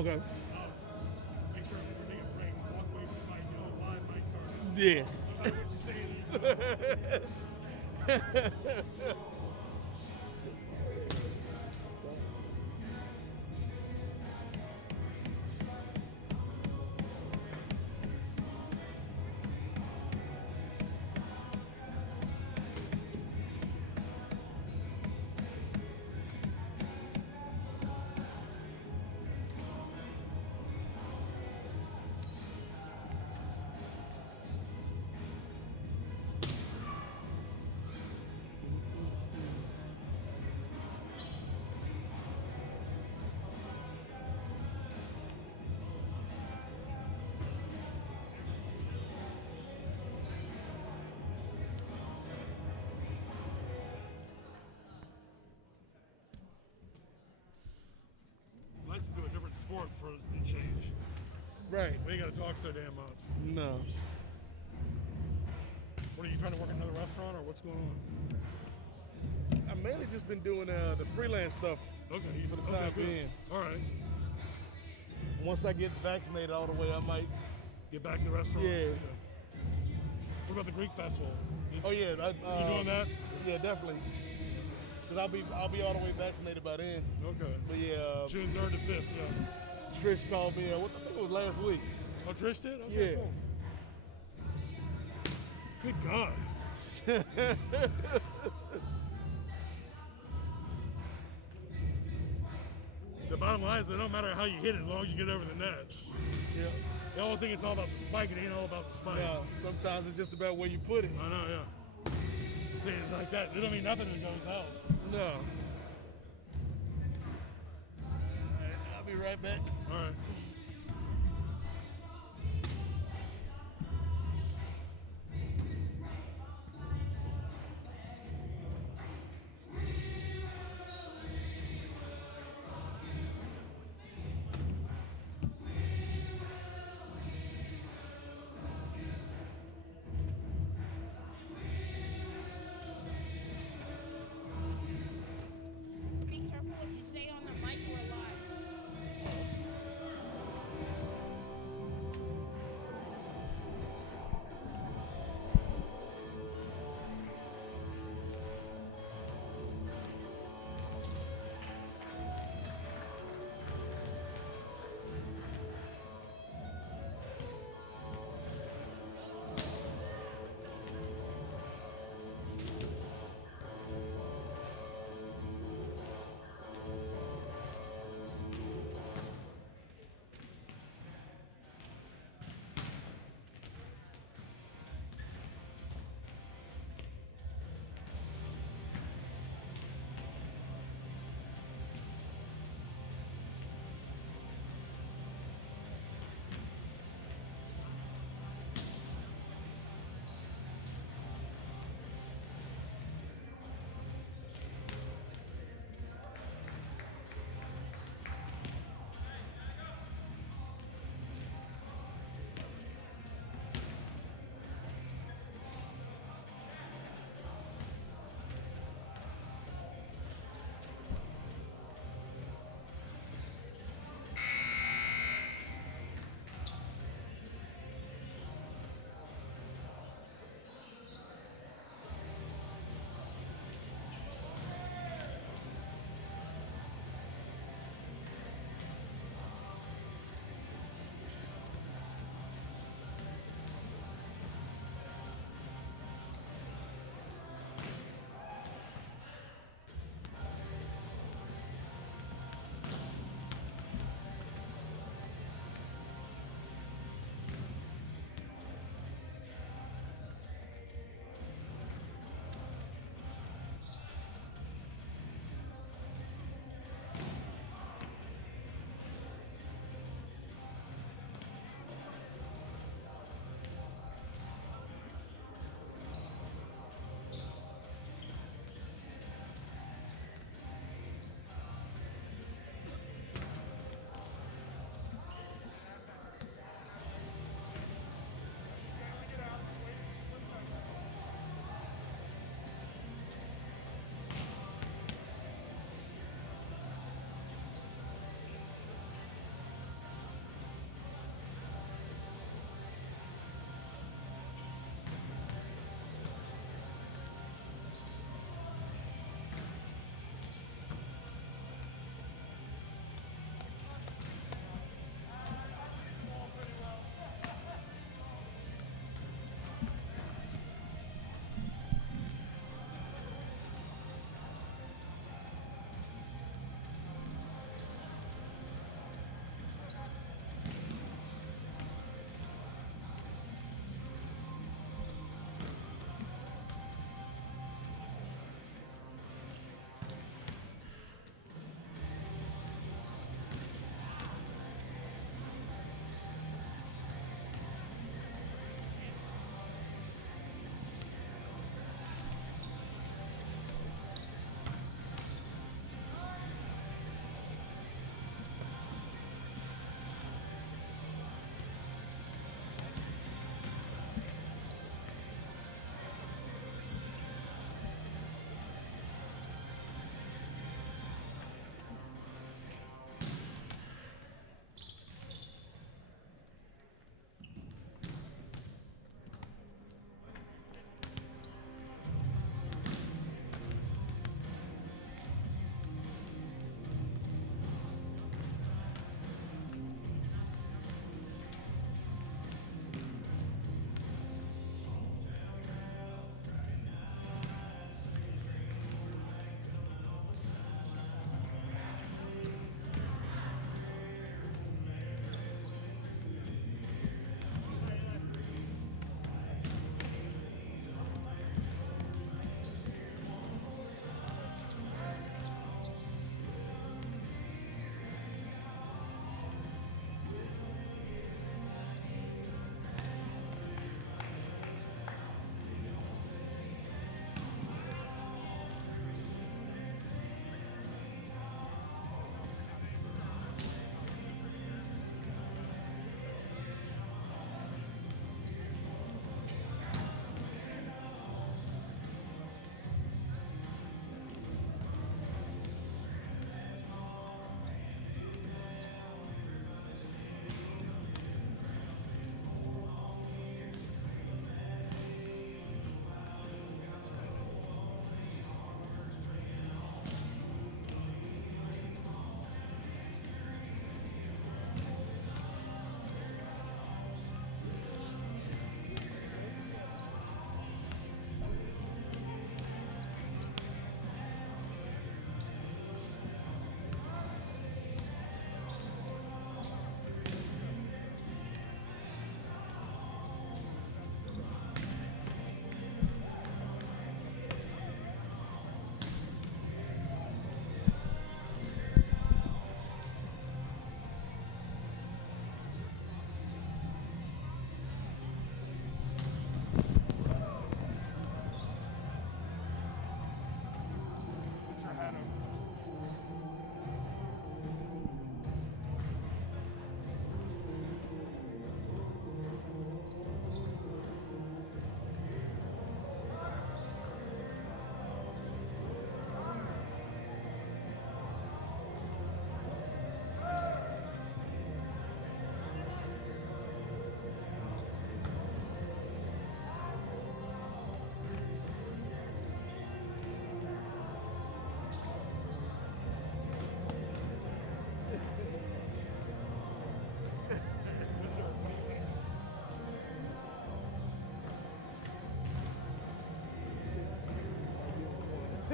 Okay. Make sure everything is right. Walk away from my live mics are. Yeah. Nice to do a different sport for the change. Right. We ain't got to talk so damn much. No. What are you trying to work in another restaurant or what's going on? I've mainly just been doing the freelance stuff. Okay. For the time being. All right. Once I get vaccinated all the way, I might get back to the restaurant. Yeah. What about the Greek festival? Oh yeah. You doing that? Yeah, definitely. Cause I'll be all the way vaccinated by then. Okay. But yeah. June 3rd to 5th. Yeah. Trish called me. I think it was last week. Oh, Trish did? Okay, yeah. Cool. Good God. The bottom line is it don't matter how you hit it as long as you get over the net. Yeah. They always think it's all about the spike. It ain't all about the spike. Yeah. Sometimes it's just about where you put it. I know, yeah. See, it's like that. It don't mean nothing that goes out. No. All right, I'll be right back. All right.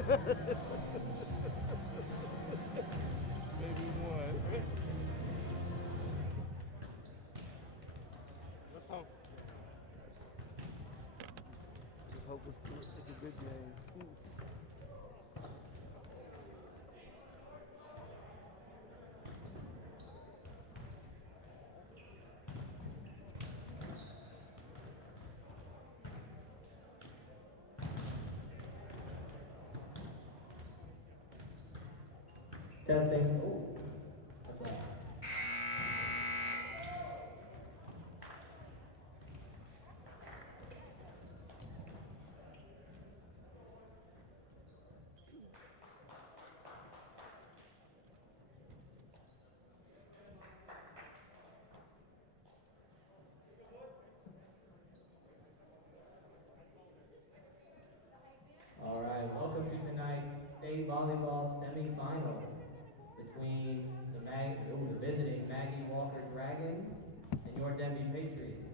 Maybe one. Let's hope. Just hope it's good. It's a good game. Testing. Oh. All right, welcome to tonight's state volleyball semifinals between the visiting Maggie Walker Dragons and your Denbigh Patriots.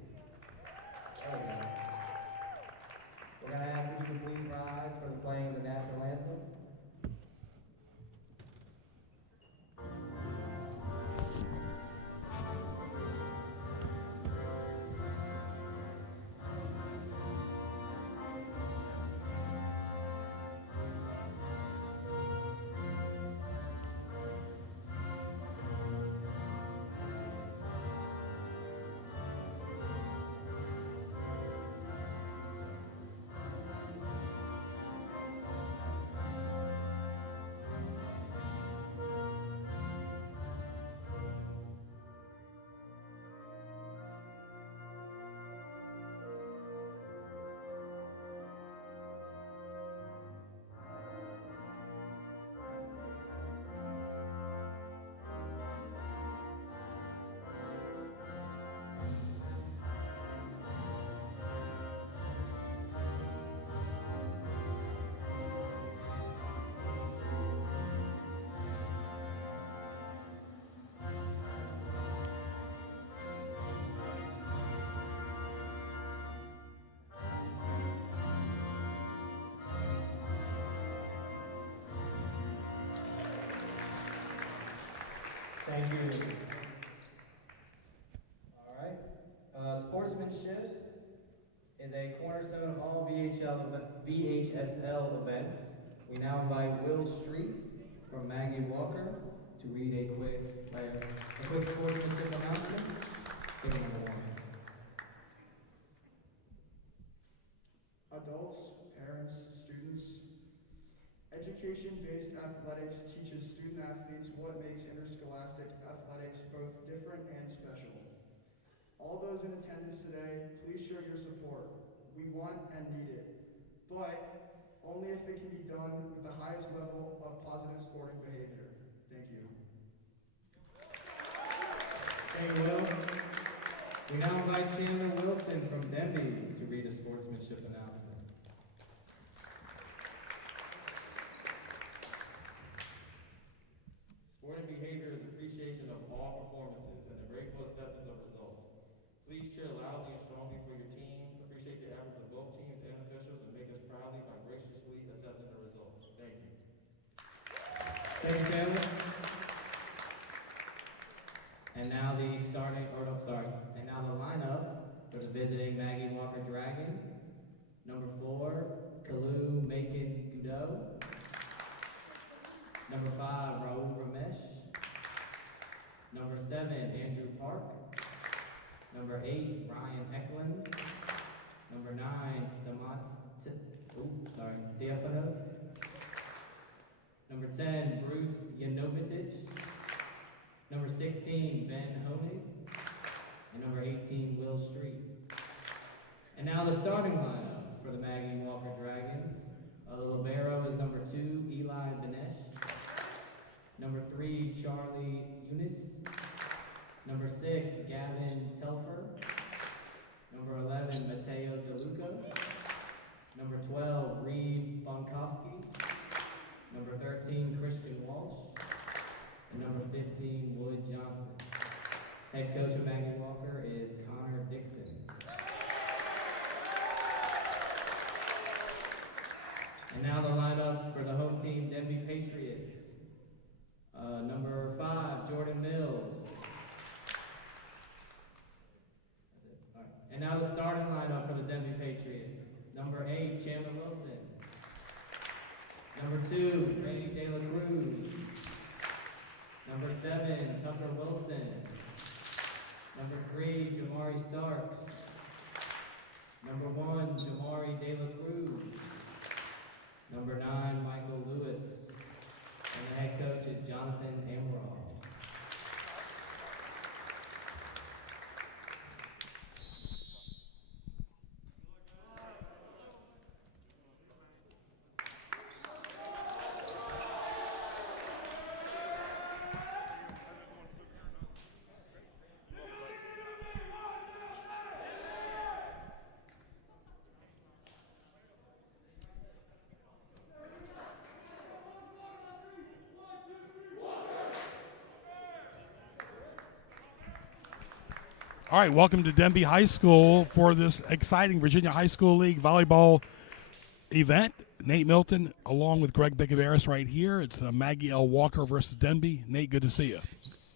There we go. We're going to ask you to please rise for the playing of the national anthem. Thank you. All right. Sportsmanship is a cornerstone of all VHSL events. We now invite Will Street from Maggie Walker to read a quick sportsmanship announcement. Give him a warning. Adults, parents, students. Education-based athletics teaches student-athletes what makes interscholastic athletics both different and special. All those in attendance today, please show your support. We want and need it, but only if it can be done with the highest level of positive sporting behavior. Thank you. Thank you, Will. We now invite Chandler Wilson from Denbigh to read a sportsmanship announcement. Sporting behavior is appreciation of all performances and a grateful acceptance of results. Please cheer loudly and strongly for your team, appreciate the efforts of both teams and officials, and make us proudly by graciously accepting the results. Thank you. Thanks, Chandler. And now the lineup for the visiting Maggie Walker Dragons. Number 4, Kalu Macon Gudo. Number 5, Raul Ramesh. Number 7, Andrew Park. Number 8, Ryan Eklund. Number 9, Theophanos. Number 10, Bruce Yanovitich. Number 16, Ben Honig. And number 18, Will Street. And now the starting lineup for the Maggie Walker Dragons. The libero is number 2, Eli Benesh. Number 3, Charlie Eunice. Number 6, Gavin Telfer. Number 11, Mateo DeLuca. Number 12, Reed Bonkowski. Number 13, Christian Walsh. And number 15, Wood Johnson. Head coach of Maggie Walker is Connor Dixon. And now the lineup for the home team, Denbigh Patriots. Number 5, Jordan Mills. All right. And now the starting lineup for the Denbigh Patriots. Number 8, Chandler Wilson. Number 2, Ray De La Cruz. Number 7, Tucker Wilson. Number 3, Jamari Starks. Number 1, Jamari De La Cruz. Number 9, Michael Lewis. And the head coach is Jonathan Amaral. All right, welcome to Denbigh High School for this exciting Virginia High School League volleyball event. Nate Milton along with Greg Bicaveras right here. It's Maggie L. Walker versus Denbigh. Nate, good to see you.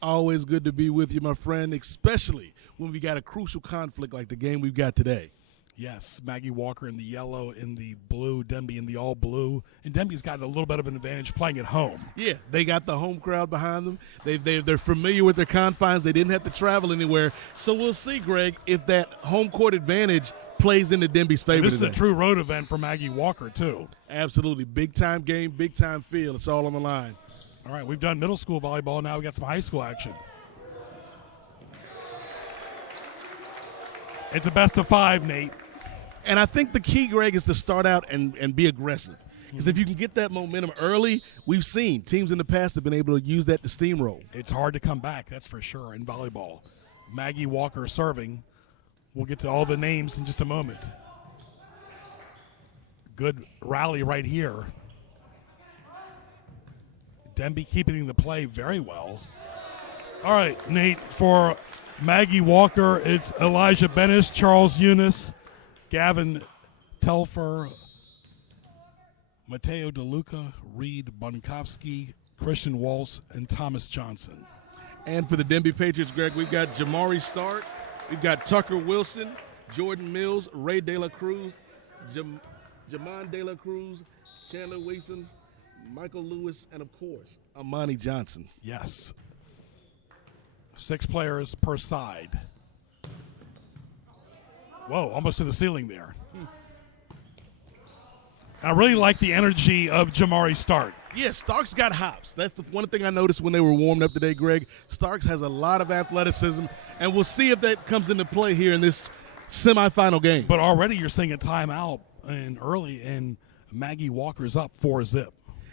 Always good to be with you, my friend, especially when we got a crucial conflict like the game we've got today. Yes, Maggie Walker in the yellow, in the blue, Denbigh in the all blue. And Denbigh's got a little bit of an advantage playing at home. Yeah, they got the home crowd behind them. They're familiar with their confines. They didn't have to travel anywhere. So we'll see, Greg, if that home court advantage plays into Denbigh's favor. This is today. a true road event for Maggie Walker, too. Absolutely. Big-time game, big-time field. It's all on the line. All right, we've done middle school volleyball. Now we got some high school action. It's a best of 5, Nate. And I think the key, Greg, is to start out and be aggressive. Because if you can get that momentum early, we've seen teams in the past have been able to use that to steamroll. It's hard to come back, that's for sure, in volleyball. Maggie Walker serving. We'll get to all the names in just a moment. Good rally right here. Denbigh keeping the play very well. All right, Nate, for Maggie Walker, it's Elijah Bennis, Charles Eunice, Gavin Telfer, Mateo DeLuca, Reed Bunkowski, Christian Waltz, and Thomas Johnson. And for the Denbigh Patriots, Greg, we've got Jamari Stark, we've got Tucker Wilson, Jordan Mills, Ray De La Cruz, Jamon De La Cruz, Chandler Wilson, Michael Lewis, and, of course, Amani Johnson. Yes. 6 players per side. Whoa, almost to the ceiling there. I really like the energy of Jamari Stark. Yeah, Starks got hops. That's the one thing I noticed when they were warmed up today, Greg. Starks has a lot of athleticism, and we'll see if that comes into play here in this semifinal game. But already you're seeing a timeout and early, and Maggie Walker's up 4-0.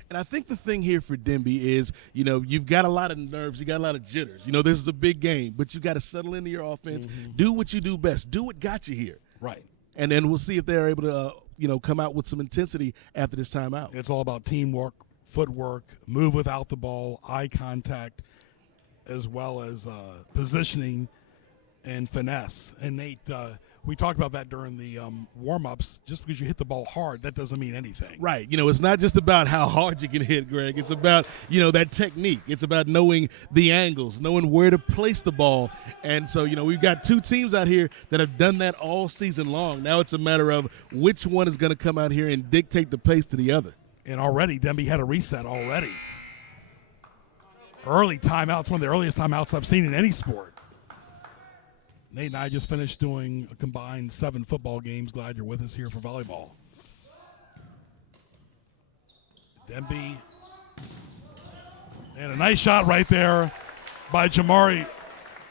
And I think the thing here for Denbigh is, you've got a lot of nerves, you got a lot of jitters. This is a big game, but you got to settle into your offense, do what you do best, do what got you here. Right. And then we'll see if they're able to, come out with some intensity after this timeout. It's all about teamwork, footwork, move without the ball, eye contact, as well as positioning and finesse. And Nate, we talked about that during the warm-ups. Just because you hit the ball hard, that doesn't mean anything. Right. It's not just about how hard you can hit, Greg. It's about, that technique. It's about knowing the angles, knowing where to place the ball. And so, we've got 2 teams out here that have done that all season long. Now it's a matter of which one is going to come out here and dictate the pace to the other. And already, Denbigh had a reset already. Early timeouts, one of the earliest timeouts I've seen in any sport. Nate and I just finished doing a combined 7 football games. Glad you're with us here for volleyball. Denbigh. And a nice shot right there by Jamari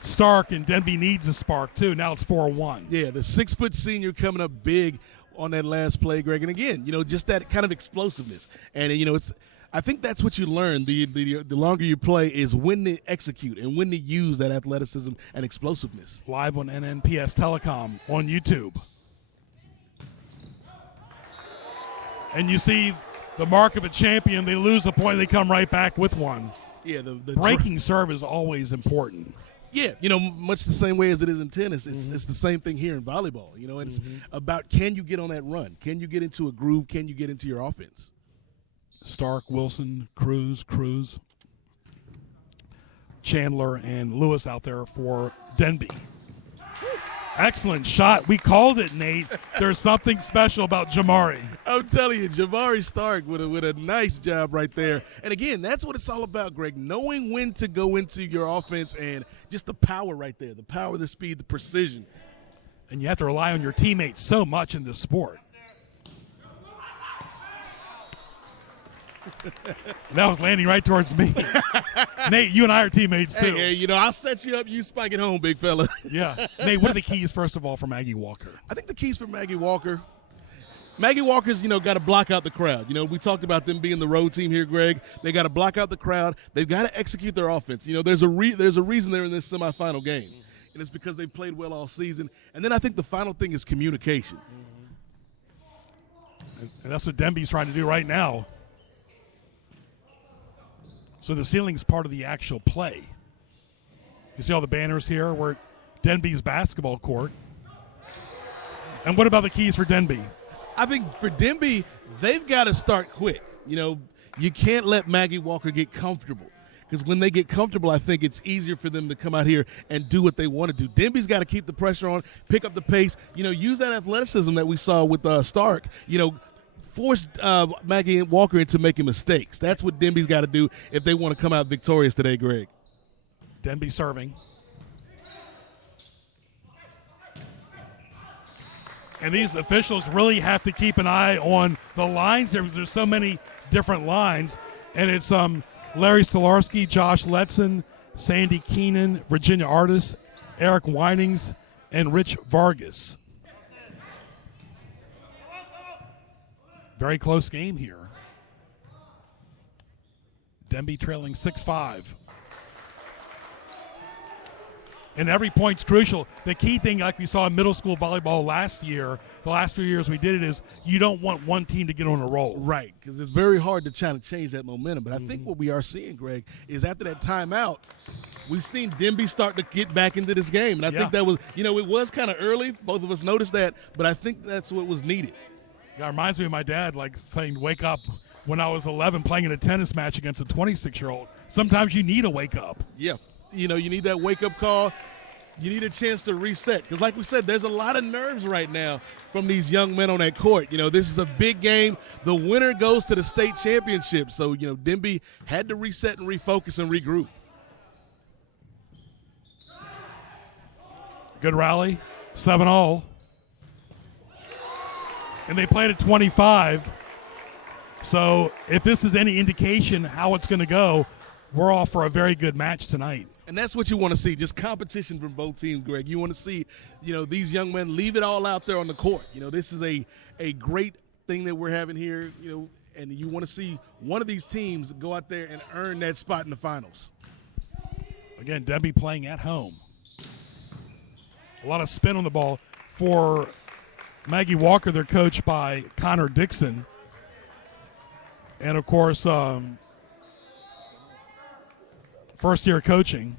Stark, and Denbigh needs a spark too. Now it's 4-1. Yeah, the 6-foot senior coming up big on that last play, Greg. And again, just that kind of explosiveness. And, I think that's what you learn the longer you play is when to execute and when to use that athleticism and explosiveness. Live on NNPS Telecom on YouTube. And you see the mark of a champion. They lose a point, they come right back with one. Yeah, the breaking serve is always important. Yeah, much the same way as it is in tennis, it's the same thing here in volleyball. It's about, can you get on that run? Can you get into a groove? Can you get into your offense? Stark, Wilson, Cruz, Chandler, and Lewis out there for Denbigh. Excellent shot. We called it, Nate. There's something special about Jamari. I'm telling you, Jamari Stark with a nice job right there. And again, that's what it's all about, Greg, knowing when to go into your offense and just the power right there, the power, the speed, the precision. And you have to rely on your teammates so much in this sport. That was landing right towards me. Nate, you and I are teammates too. Hey, I'll set you up, you spike it home, big fella. Yeah. Nate, what are the keys, first of all, for Maggie Walker? I think the keys for Maggie Walker's, got to block out the crowd. We talked about them being the road team here, Greg. They got to block out the crowd. They've got to execute their offense. There's a reason they're in this semifinal game, and it's because they played well all season. And then I think the final thing is communication. And that's what Denbigh's trying to do right now. So the ceiling is part of the actual play. You see all the banners here? We're at Denbigh's basketball court. And what about the keys for Denbigh? I think for Denbigh, they've got to start quick. You can't let Maggie Walker get comfortable, because when they get comfortable, I think it's easier for them to come out here and do what they want to do. Denbigh's got to keep the pressure on, pick up the pace, use that athleticism that we saw with Stark, force Maggie Walker into making mistakes. That's what Denbigh's got to do if they want to come out victorious today, Greg. Denbigh serving. And these officials really have to keep an eye on the lines there, because there's so many different lines. And it's Larry Stolarski, Josh Letson, Sandy Keenan, Virginia Artis, Eric Winings, and Rich Vargas. Very close game here. Denbigh trailing 6-5. And every point's crucial. The key thing, like we saw in middle school volleyball last year, the last few years we did it, is you don't want one team to get on a roll. Right, because it's very hard to try to change that momentum. But I think what we are seeing, Greg, is after that timeout, we've seen Denbigh start to get back into this game. And I think that was, it was kind of early. Both of us noticed that. But I think that's what was needed. Yeah, it reminds me of my dad, saying, wake up, when I was 11 playing in a tennis match against a 26-year-old. Sometimes you need a wake up. Yeah. You need that wake-up call. You need a chance to reset. Because like we said, there's a lot of nerves right now from these young men on that court. This is a big game. The winner goes to the state championship. So, Denbigh had to reset and refocus and regroup. Good rally, 7-all. And they played at 25. So if this is any indication how it's going to go, we're all for a very good match tonight. And that's what you want to see, just competition from both teams, Greg. You want to see, these young men leave it all out there on the court. This is a great thing that we're having here, and you want to see one of these teams go out there and earn that spot in the finals. Again, Denbigh playing at home. A lot of spin on the ball for Maggie Walker. They're coached by Connor Dixon. And, of course, first-year coaching.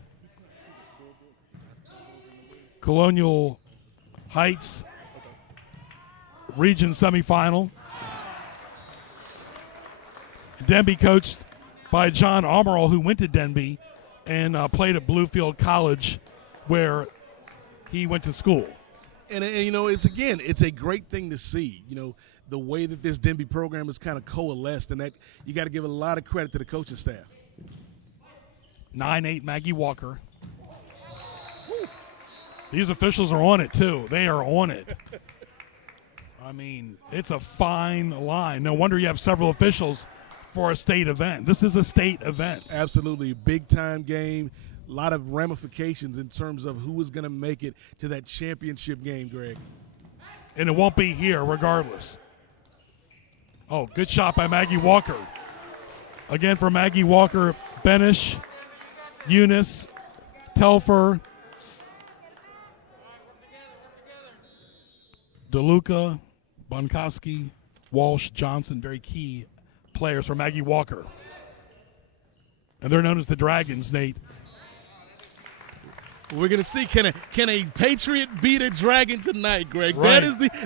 Colonial Heights region semifinal. Denbigh coached by John Amaral, who went to Denbigh and played at Bluefield College, where he went to school. And it's a great thing to see, the way that this Denbigh program is kind of coalesced, and that you got to give a lot of credit to the coaching staff. 9-8 Maggie Walker. These officials are on it, too. They are on it. I mean, it's a fine line. No wonder you have several officials for a state event. This is a state event. Absolutely. Big-time game. A lot of ramifications in terms of who is going to make it to that championship game, Greg. And it won't be here regardless. Oh, good shot by Maggie Walker. Again for Maggie Walker, Benish, Eunice, Telfer, DeLuca, Bonkowski, Walsh, Johnson, very key players for Maggie Walker. And they're known as the Dragons, Nate. We're gonna see can a Patriot beat a Dragon tonight, Greg? Right.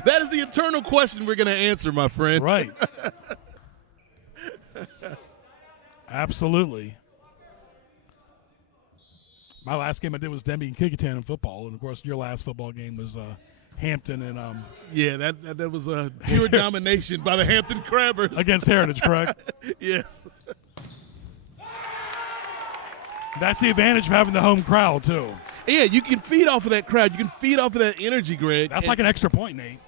That is the eternal question we're gonna answer, my friend. Right. Absolutely. My last game I did was Denbigh and Kickingham in football, and of course your last football game was Hampton and Yeah, that was a pure domination by the Hampton Crabbers against Heritage, correct? Yes. That's the advantage of having the home crowd too. Yeah, you can feed off of that crowd. You can feed off of that energy, Greg. That's like an extra point, Nate.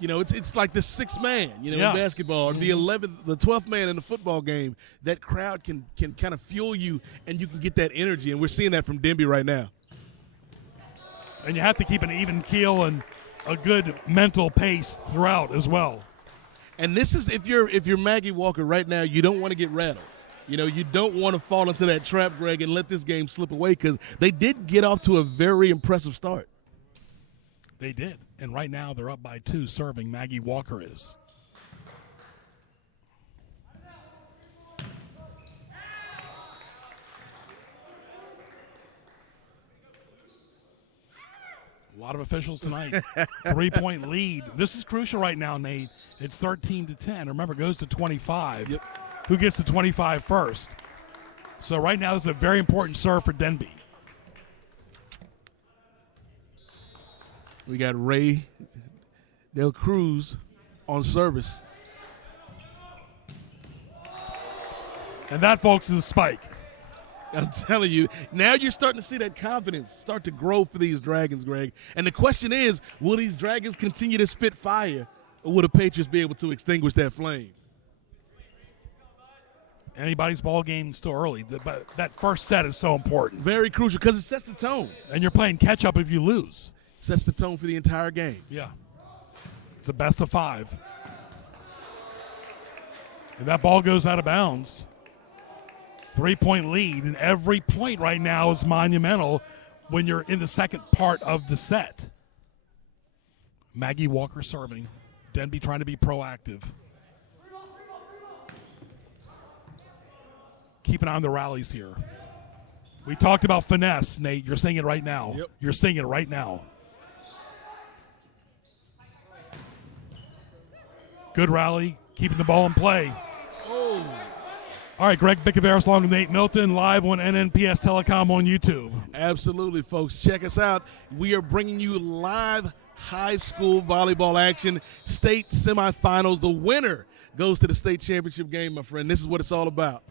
You know, it's like the sixth man, Yeah. in basketball, the 12th man in the football game. That crowd can kind of fuel you, and you can get that energy, and we're seeing that from Denbigh right now. And you have to keep an even keel and a good mental pace throughout as well. And this is if you're Maggie Walker right now, you don't want to get rattled. You don't want to fall into that trap, Greg, and let this game slip away because they did get off to a very impressive start. They did. And right now they're up by 2 serving. Maggie Walker is. A lot of officials tonight. 3-point lead. This is crucial right now, Nate. It's 13-10. Remember, it goes to 25. Yep. Who gets to 25 first? So right now it's a very important serve for Denbigh. We got Ray Del Cruz on service. And that, folks, is a spike. I'm telling you, now you're starting to see that confidence start to grow for these Dragons, Greg. And the question is, will these Dragons continue to spit fire, or will the Patriots be able to extinguish that flame? Anybody's ball game still early, but that first set is so important. Very crucial because it sets the tone. And you're playing catch-up if you lose. Sets the tone for the entire game. Yeah. It's a best of 5. And that ball goes out of bounds. 3-point lead, and every point right now is monumental when you're in the second part of the set. Maggie Walker serving. Denbigh trying to be proactive. Keep an eye on the rallies here. We talked about finesse, Nate. You're seeing it right now. Yep. You're seeing it right now. Good rally, keeping the ball in play. Oh. All right, Greg Bickaveros along with Nate Milton, live on NNPS Telecom on YouTube. Absolutely, folks. Check us out. We are bringing you live high school volleyball action, state semifinals. The winner goes to the state championship game, my friend. This is what it's all about.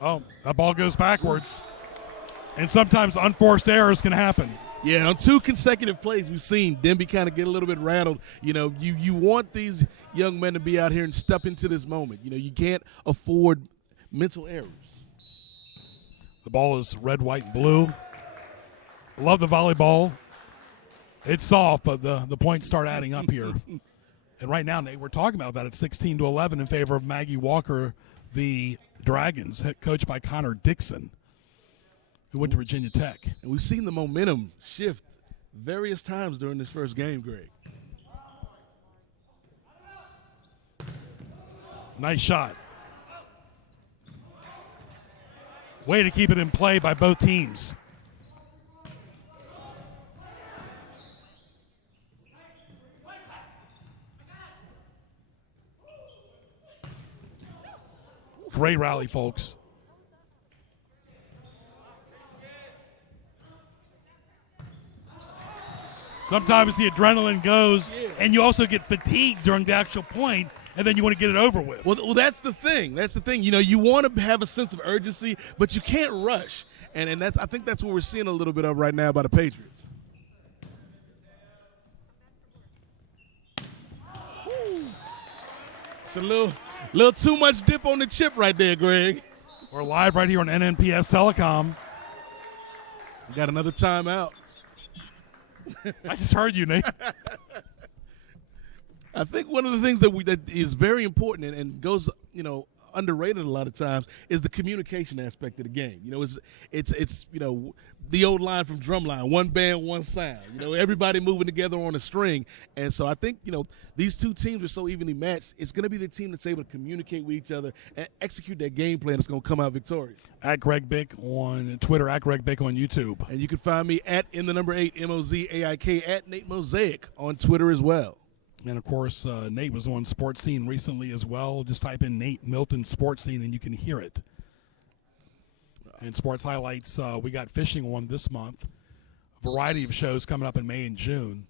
Oh, that ball goes backwards. And sometimes unforced errors can happen. Yeah, on 2 consecutive plays, we've seen Denbigh kind of get a little bit rattled. You want these young men to be out here and step into this moment. You can't afford mental errors. The ball is red, white, and blue. Love the volleyball. It's soft, but the points start adding up here. And right now, Nate, we're talking about that. It's 16-11 in favor of Maggie Walker, the Dragons, coached by Connor Dixon, who went to Virginia Tech. And we've seen the momentum shift various times during this first game, Greg. Nice shot. Way to keep it in play by both teams. Great rally, folks. Sometimes the adrenaline goes, and you also get fatigued during the actual point, and then you want to get it over with. Well, that's the thing. That's the thing. You want to have a sense of urgency, but you can't rush. And I think that's what we're seeing a little bit of right now by the Patriots. It's a little too much dip on the chip right there, Greg. We're live right here on NNPS Telecom. We got another timeout. I just heard you, Nate. I think one of the things that is very important and goes, underrated a lot of times is the communication aspect of the game. You know, it's the old line from Drumline, one band, one sound. You know, everybody moving together on a string. And so I think, these two teams are so evenly matched. It's going to be the team that's able to communicate with each other and execute that game plan that's going to come out victorious. At Greg Bick on Twitter, at Greg Bick on YouTube. And you can find me at @8 MOZAIK, at Nate Mosaic on Twitter as well. And, of course, Nate was on Sports Scene recently as well. Just type in Nate Milton Sports Scene and you can hear it. And Sports Highlights, we got fishing on this month. A variety of shows coming up in May and June.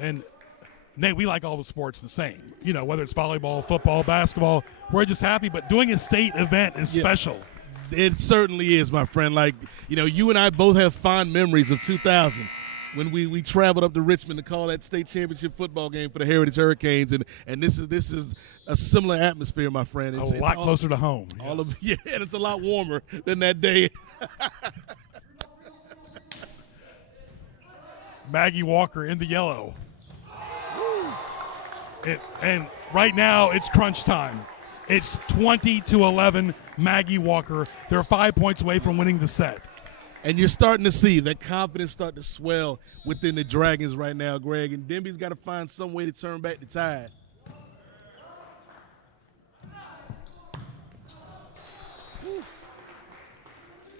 And, Nate, we like all the sports the same. Whether it's volleyball, football, basketball, we're just happy. But doing a state event is special. It certainly is, my friend. Like, you and I both have fond memories of 2000. When we traveled up to Richmond to call that state championship football game for the Heritage Hurricanes, and this is a similar atmosphere, my friend. It's a lot closer to home. And it's a lot warmer than that day. Maggie Walker in the yellow. And right now it's crunch time. It's 20-11. Maggie Walker. They're 5 points away from winning the set. And you're starting to see that confidence start to swell within the Dragons right now, Greg. And Denbigh's got to find some way to turn back the tide.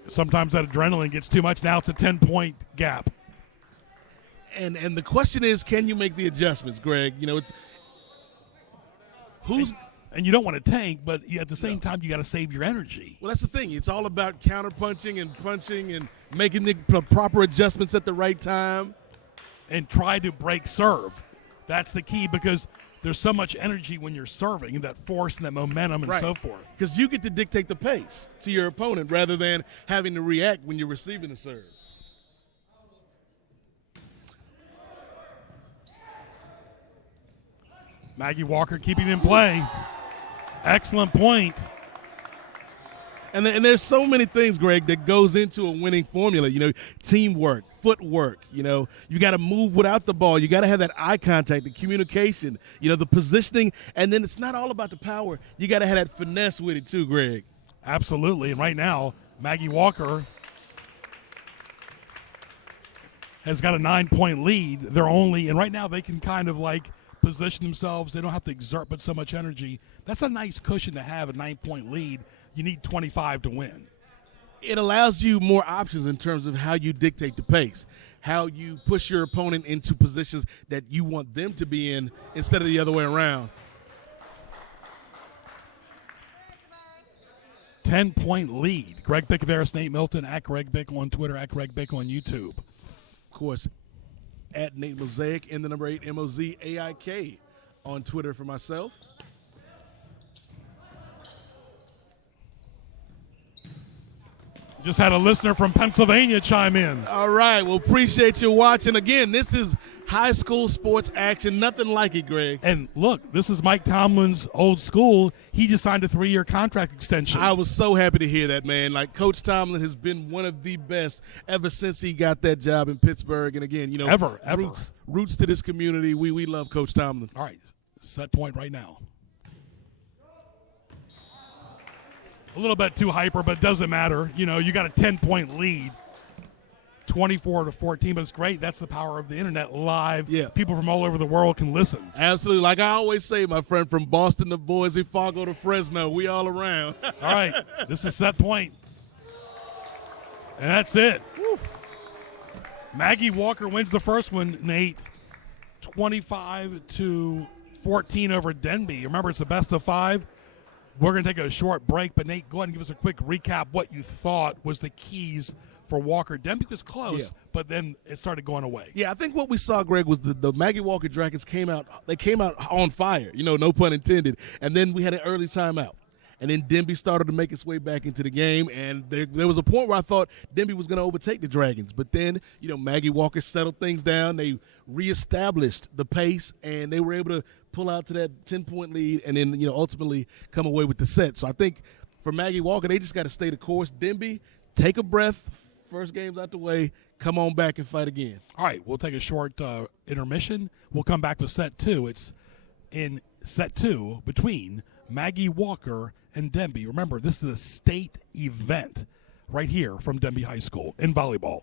Sometimes that adrenaline gets too much. Now it's a 10-point gap. And the question is, can you make the adjustments, Greg? And you don't want to tank, but at the same time, you got to save your energy. Well, that's the thing. It's all about counter-punching and punching and making the proper adjustments at the right time. And try to break serve. That's the key, because there's so much energy when you're serving, and that force and that momentum and so forth. Because you get to dictate the pace to your opponent rather than having to react when you're receiving the serve. Maggie Walker keeping it in play. Excellent point. And there's so many things, Greg, that goes into a winning formula. Teamwork, footwork. You got to move without the ball. You got to have that eye contact, the communication, the positioning. And then it's not all about the power. You got to have that finesse with it too, Greg. Absolutely. And right now, Maggie Walker has got a 9-point lead. And right now they can kind of position themselves. They don't have to exert but so much energy. That's a nice cushion to have, a 9-point lead. You need 25 to win. It allows you more options in terms of how you dictate the pace, how you push your opponent into positions that you want them to be in instead of the other way around. 10-point lead. Greg Bick, Nate Milton, at Greg Bick on Twitter, at Greg Bick on YouTube. Of course, at Nate Mosaic, in the number 8 MOZAIK on Twitter for myself. Just had a listener from Pennsylvania chime in. All right. Well, appreciate you watching. Again, this is high school sports action. Nothing like it, Greg. And look, this is Mike Tomlin's old school. He just signed a 3-year contract extension. I was so happy to hear that, man. Coach Tomlin has been one of the best ever since he got that job in Pittsburgh. And again, ever. Roots to this community. We love Coach Tomlin. All right. Set point right now. A little bit too hyper, but it doesn't matter. You got a 10-point lead, 24-14, but it's great. That's the power of the internet live. Yeah. People from all over the world can listen. Absolutely. Like I always say, my friend, from Boston to Boise, Fargo to Fresno, we all around. All right. This is set point. And that's it. Woo. Maggie Walker wins the first one, Nate. 25-14 over Denbigh. Remember, it's the best of 5. We're going to take a short break, but Nate, go ahead and give us a quick recap what you thought was the keys for Walker. Denbigh was close, but then it started going away. Yeah, I think what we saw, Greg, was the Maggie Walker Dragons came out on fire, no pun intended, and then we had an early timeout. And then Denbigh started to make its way back into the game, and there was a point where I thought Denbigh was going to overtake the Dragons. But then, Maggie Walker settled things down. They reestablished the pace, and they were able to pull out to that 10-point lead and then, ultimately come away with the set. So I think for Maggie Walker, they just got to stay the course. Denbigh, take a breath. First game's out the way. Come on back and fight again. All right, we'll take a short intermission. We'll come back with set 2. It's in set 2 between Maggie Walker and Denbigh. Remember, this is a state event right here from Denbigh High School in volleyball.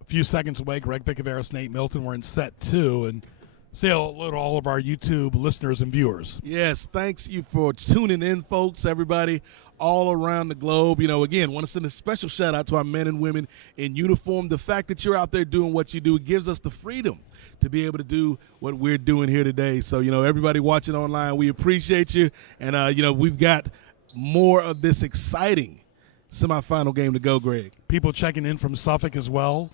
A few seconds away, Greg Picaveras, Nate Milton. We're in set 2, and say hello to all of our YouTube listeners and viewers. Yes, thanks you for tuning in, folks, everybody all around the globe. You know, again, want to send a special shout out to our men and women in uniform. The fact that you're out there doing what you do gives us the freedom to be able to do what we're doing here today. So, you know, everybody watching online, we appreciate you. And, you know, we've got more of this exciting semifinal game to go, Greg. People checking in from Suffolk as well.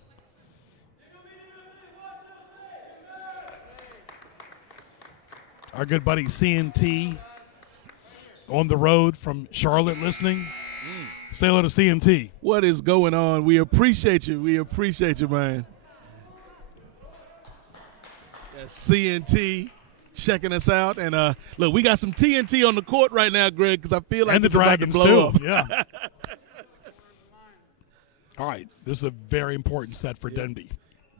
Our good buddy CNT on the road from Charlotte listening. Say hello to CNT. What is going on? We appreciate you. We appreciate you, man. That's CNT checking us out. And look, we got some TNT on the court right now, Greg, because I feel like and the it's about to Dragons, blow too. up. Yeah. All right. This is a very important set for Denbigh.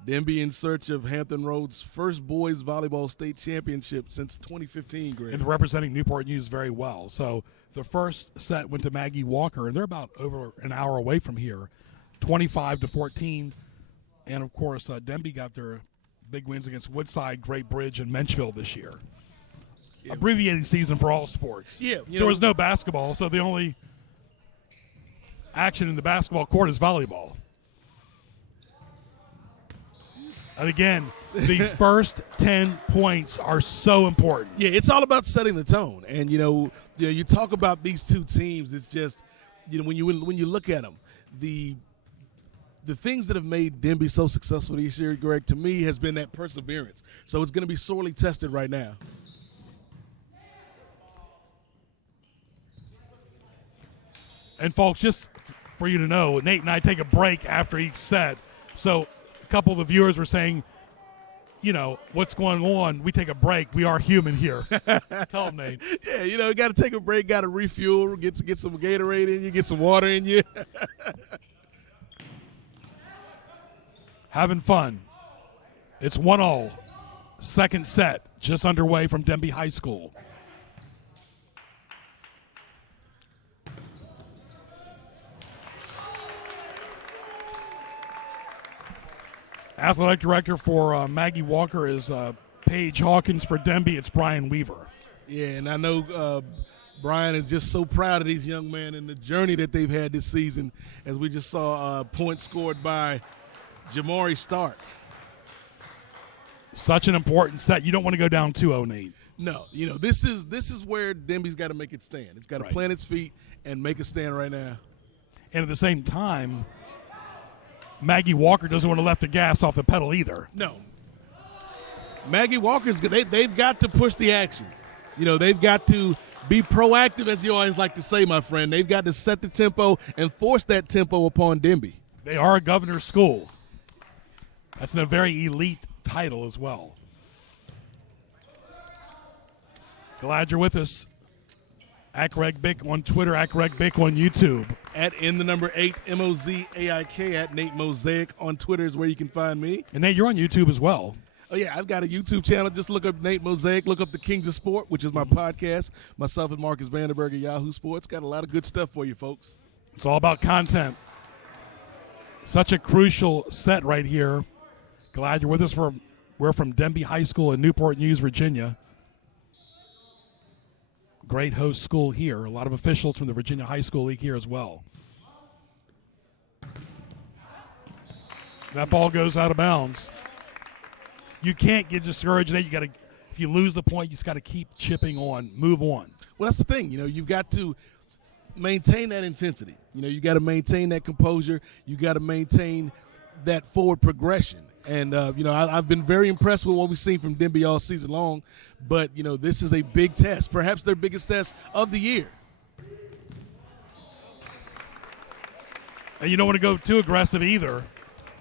Denbigh in search of Hampton Road's first boys volleyball state championship since 2015, Greg. And representing Newport News very well. So the first set went to Maggie Walker, and they're about over an hour away from here, 25-14. And, of course, Denbigh got their big wins against Woodside, Great Bridge, and Menchville this year. Yeah. Abbreviating season for all sports. Yeah, there was no basketball, so the only action in the basketball court is volleyball. And again, the first 10 points are so important. Yeah, it's all about setting the tone. And, you know, you talk about these two teams, it's just, you know, when you look at them, the things that have made Denbigh so successful this year, Greg, to me has been that perseverance. So it's going to be sorely tested right now. And, folks, just for you to know, Nate and I take a break after each set. So a couple of the viewers were saying, you know, what's going on? We take a break. We are human here. Tell them, Nate. Yeah, you know, you got to take a break, got to refuel, get some Gatorade in you, get some water in you. Having fun. It's 1-1. Second set just underway from Denbigh High School. Athletic director for Maggie Walker is Paige Hawkins. For Denbigh, it's Brian Weaver. Yeah, and I know Brian is just so proud of these young men and the journey that they've had this season, as we just saw a point scored by Jamari Stark. Such an important set. You don't want to go down 2-0, Nate. No, you know, this is where Denbigh's got to make it stand. It's got to plant its feet and make a stand right now. And at the same time, Maggie Walker doesn't want to let the gas off the pedal either. No. Maggie Walker's they've got to push the action. You know, they've got to be proactive, as you always like to say, my friend. They've got to set the tempo and force that tempo upon Denbigh. They are a governor's school. That's a very elite title as well. Glad you're with us. @RegBick on Twitter, @RegBick on YouTube. At in the number 8 MOZAIK at Nate Mosaic on Twitter is where you can find me. And Nate, you're on YouTube as well. Oh, yeah, I've got a YouTube channel. Just look up Nate Mosaic. Look up The Kings of Sport, which is my podcast. Myself and Marcus Vanderberg at Yahoo Sports. Got a lot of good stuff for you, folks. It's all about content. Such a crucial set right here. Glad you're with us. We're from Denbigh High School in Newport News, Virginia. Great host school here. A lot of officials from the Virginia High School League here as well. That ball goes out of bounds. You can't get discouraged. You got to, if you lose the point, you just got to keep chipping on, move on. Well, that's the thing. You've got to maintain that intensity. You got to maintain that composure. You got to maintain that forward progression. And, I've been very impressed with what we've seen from Denbigh all season long. But, this is a big test, perhaps their biggest test of the year. And you don't want to go too aggressive either.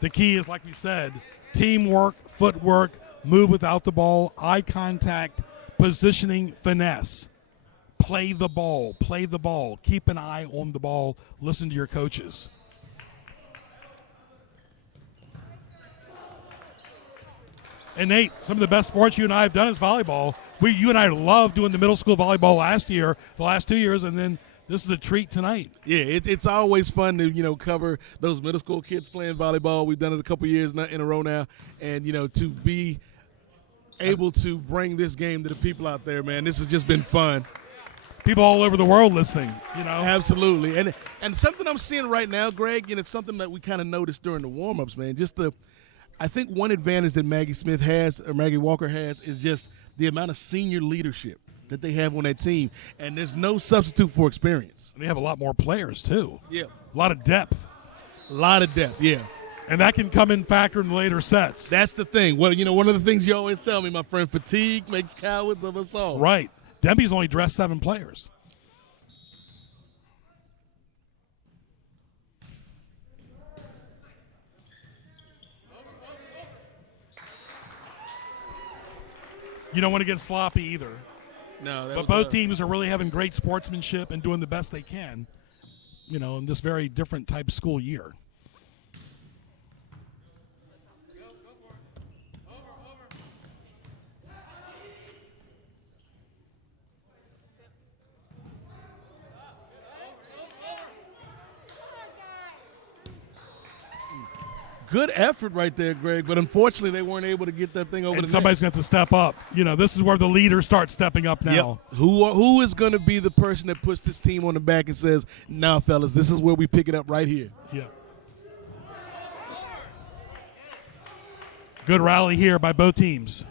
The key is, like we said, teamwork, footwork, move without the ball, eye contact, positioning, finesse. Play the ball. Keep an eye on the ball. Listen to your coaches. And Nate, some of the best sports you and I have done is volleyball. You and I love doing the middle school volleyball the last 2 years, and then this is a treat tonight. Yeah, it's always fun to, cover those middle school kids playing volleyball. We've done it a couple years in a row now. And, to be able to bring this game to the people out there, man, this has just been fun. People all over the world listening, Absolutely. And something I'm seeing right now, Greg, and it's something that we kind of noticed during the warm-ups, man, I think one advantage that Maggie Walker has is just the amount of senior leadership that they have on that team. And there's no substitute for experience. They have a lot more players, too. Yeah. A lot of depth. Yeah. And that can come in factor in the later sets. That's the thing. Well, one of the things you always tell me, my friend, fatigue makes cowards of us all. Right. Denbigh's only dressed 7 players. You don't want to get sloppy either. No, but both teams are really having great sportsmanship and doing the best they can, in this very different type of school year. Good effort right there, Greg, but unfortunately they weren't able to get that thing over the net. Somebody's going to have to step up. This is where the leaders start stepping up now. Yep. Who is going to be the person that puts this team on the back and says, "Nah, fellas, this is where we pick it up right here." Yeah. Good rally here by both teams.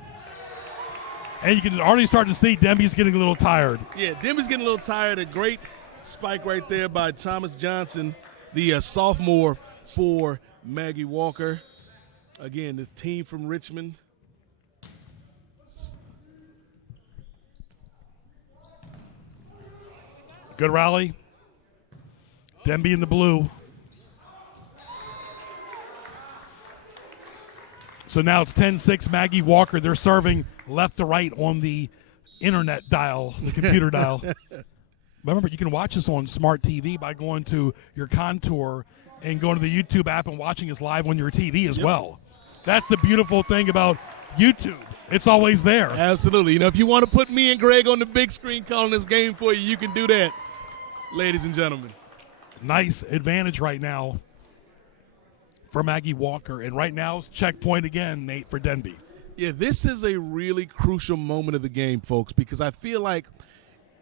And you can already start to see Denbigh's getting a little tired. Yeah, Denbigh's getting a little tired. A great spike right there by Thomas Johnson, the sophomore for Maggie Walker. Again, the team from Richmond. Good rally. Denbigh in the blue. So now it's 10-6 Maggie Walker. They're serving left to right on the internet dial, the computer dial. Remember, you can watch us on Smart TV by going to your Contour and going to the YouTube app and watching us live on your TV as well. That's the beautiful thing about YouTube. It's always there. Absolutely. If you want to put me and Greg on the big screen calling this game for you, you can do that, ladies and gentlemen. Nice advantage right now for Maggie Walker. And right now it's checkpoint again, Nate, for Denbigh. Yeah, this is a really crucial moment of the game, folks, because I feel like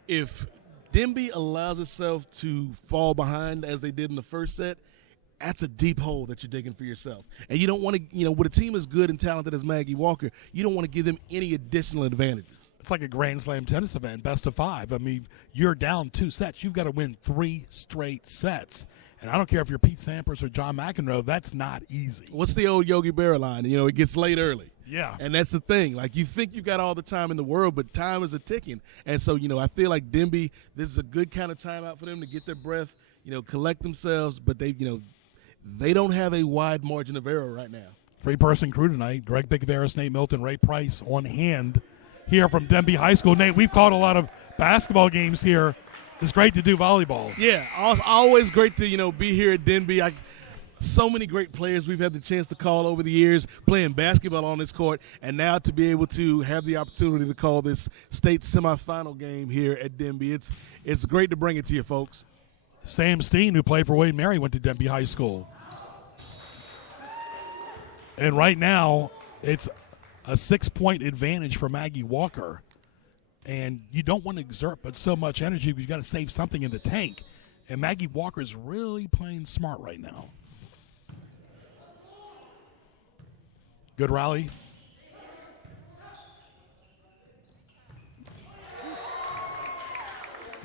if Denbigh allows itself to fall behind as they did in the first set, that's a deep hole that you're digging for yourself. And you don't want to, with a team as good and talented as Maggie Walker, you don't want to give them any additional advantages. It's like a Grand Slam tennis event, best of 5. I mean, you're down 2 sets. You've got to win 3 straight sets. And I don't care if you're Pete Sampras or John McEnroe, that's not easy. What's the old Yogi Berra line? It gets late early. Yeah. And that's the thing. Like, you think you've got all the time in the world, but time is a ticking. And so, I feel like Denbigh, this is a good kind of timeout for them to get their breath, collect themselves, but they don't have a wide margin of error right now. 3-person crew tonight. Greg Bigavaris, Nate Milton, Ray Price on hand here from Denbigh High School. Nate, we've called a lot of basketball games here It's great to do volleyball. Yeah, always great to be here at Denbigh. So many great players we've had the chance to call over the years playing basketball on this court, and now to be able to have the opportunity to call this state semifinal game here at Denbigh. It's great to bring it to you, folks. Sam Steen, who played for William & Mary, went to Denbigh High School. And right now, it's a 6-point advantage for Maggie Walker. And you don't want to exert but so much energy because you've got to save something in the tank. And Maggie Walker's really playing smart right now. Good rally.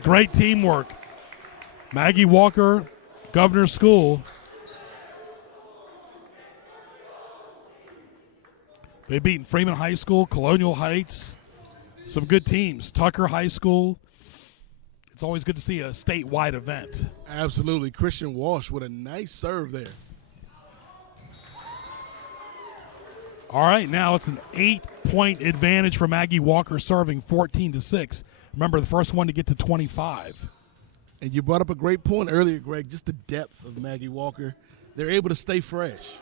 Great teamwork. Maggie Walker, Governor School. They've beaten Freeman High School, Colonial Heights, some good teams. Tucker High School. It's always good to see a statewide event. Absolutely. Christian Walsh with a nice serve there. All right, now it's an 8-point advantage for Maggie Walker serving 14-6. Remember, the first one to get to 25. And you brought up a great point earlier, Greg, just the depth of Maggie Walker. They're able to stay fresh.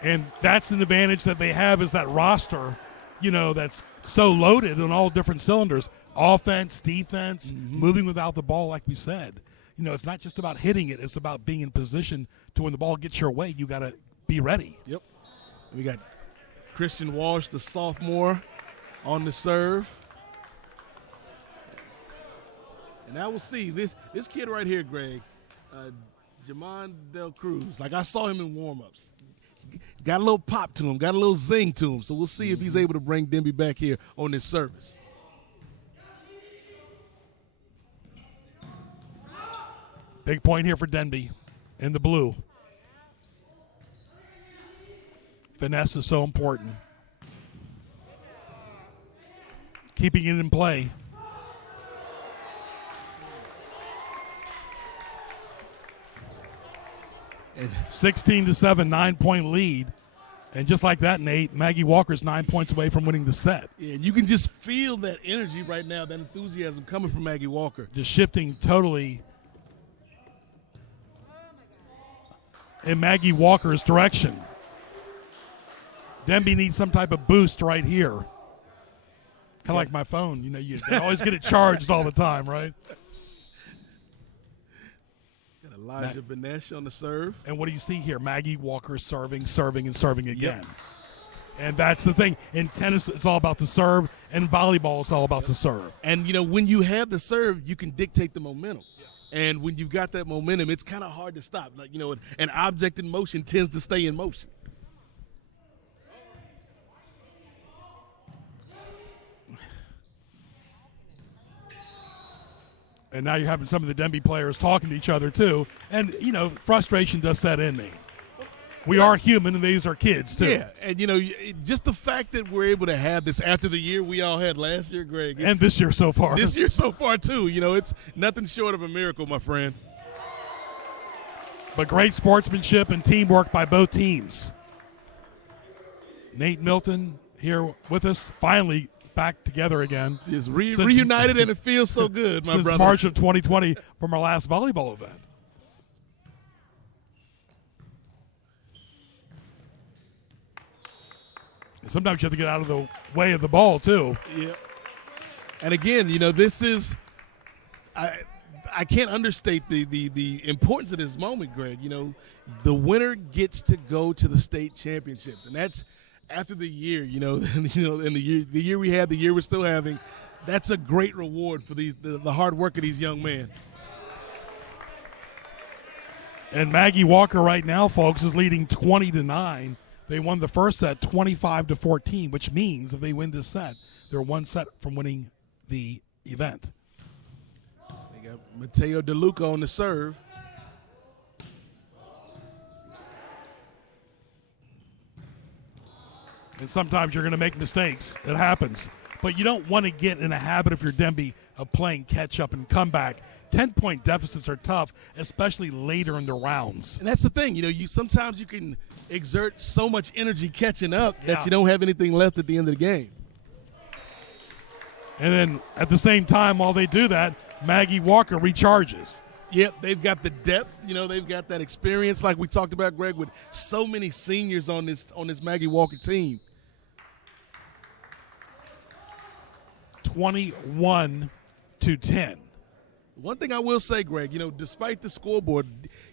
And that's an advantage that they have is that roster, that's so loaded on all different cylinders. Offense, defense, moving without the ball, like we said. It's not just about hitting it. It's about being in position to when the ball gets your way, you got to be ready. Yep. We got Christian Walsh, the sophomore, on the serve. And now we'll see. This kid right here, Greg, Jamon Del Cruz, like I saw him in warm-ups. Got a little pop to him, got a little zing to him. So we'll see if he's able to bring Denbigh back here on this service. Big point here for Denbigh in the blue. Finesse is so important. Keeping it in play. And 16-7, 9-point lead. And just like that, Nate, Maggie Walker's 9 points away from winning the set. Yeah, and you can just feel that energy right now, that enthusiasm coming from Maggie Walker. Just shifting totally in Maggie Walker's direction. Denbigh needs some type of boost right here. Kind of like my phone. They always get it charged all the time, right? Got Elijah Benesh on the serve. And what do you see here? Maggie Walker serving, and serving again. Yep. And that's the thing. In tennis, it's all about the serve. And volleyball, it's all about the serve. And, when you have the serve, you can dictate the momentum. And when you've got that momentum, it's kind of hard to stop. Like, an object in motion tends to stay in motion. And now you're having some of the Denbigh players talking to each other, too. And, frustration does set in me. We are human, and these are kids, too. Yeah, and, just the fact that we're able to have this after the year we all had last year, Greg. And this year so far. This year so far, too. It's nothing short of a miracle, my friend. But great sportsmanship and teamwork by both teams. Nate Milton here with us, finally back together again. Just reunited, and it feels so good, my brother. Since March of 2020 from our last volleyball event. And sometimes you have to get out of the way of the ball, too. Yeah. And again, this is I can't understate the importance of this moment, Greg. The winner gets to go to the state championships, and that's after the year, in the year we had, the year we're still having. That's a great reward for the hard work of these young men. And Maggie Walker right now, folks, is leading 20-9. They won the first set 25-14, which means if they win this set, they're one set from winning the event. They got Mateo DeLuca on the serve. And sometimes you're going to make mistakes. It happens. But you don't want to get in a habit, if you're Denbigh, of playing catch-up and comeback. 10-point deficits are tough, especially later in the rounds. And that's the thing. Sometimes you can exert so much energy catching up that you don't have anything left at the end of the game. And then at the same time, while they do that, Maggie Walker recharges. Yep, they've got the depth. They've got that experience, like we talked about, Greg, with so many seniors on this Maggie Walker team. 21-10. One thing I will say, Greg, despite the scoreboard,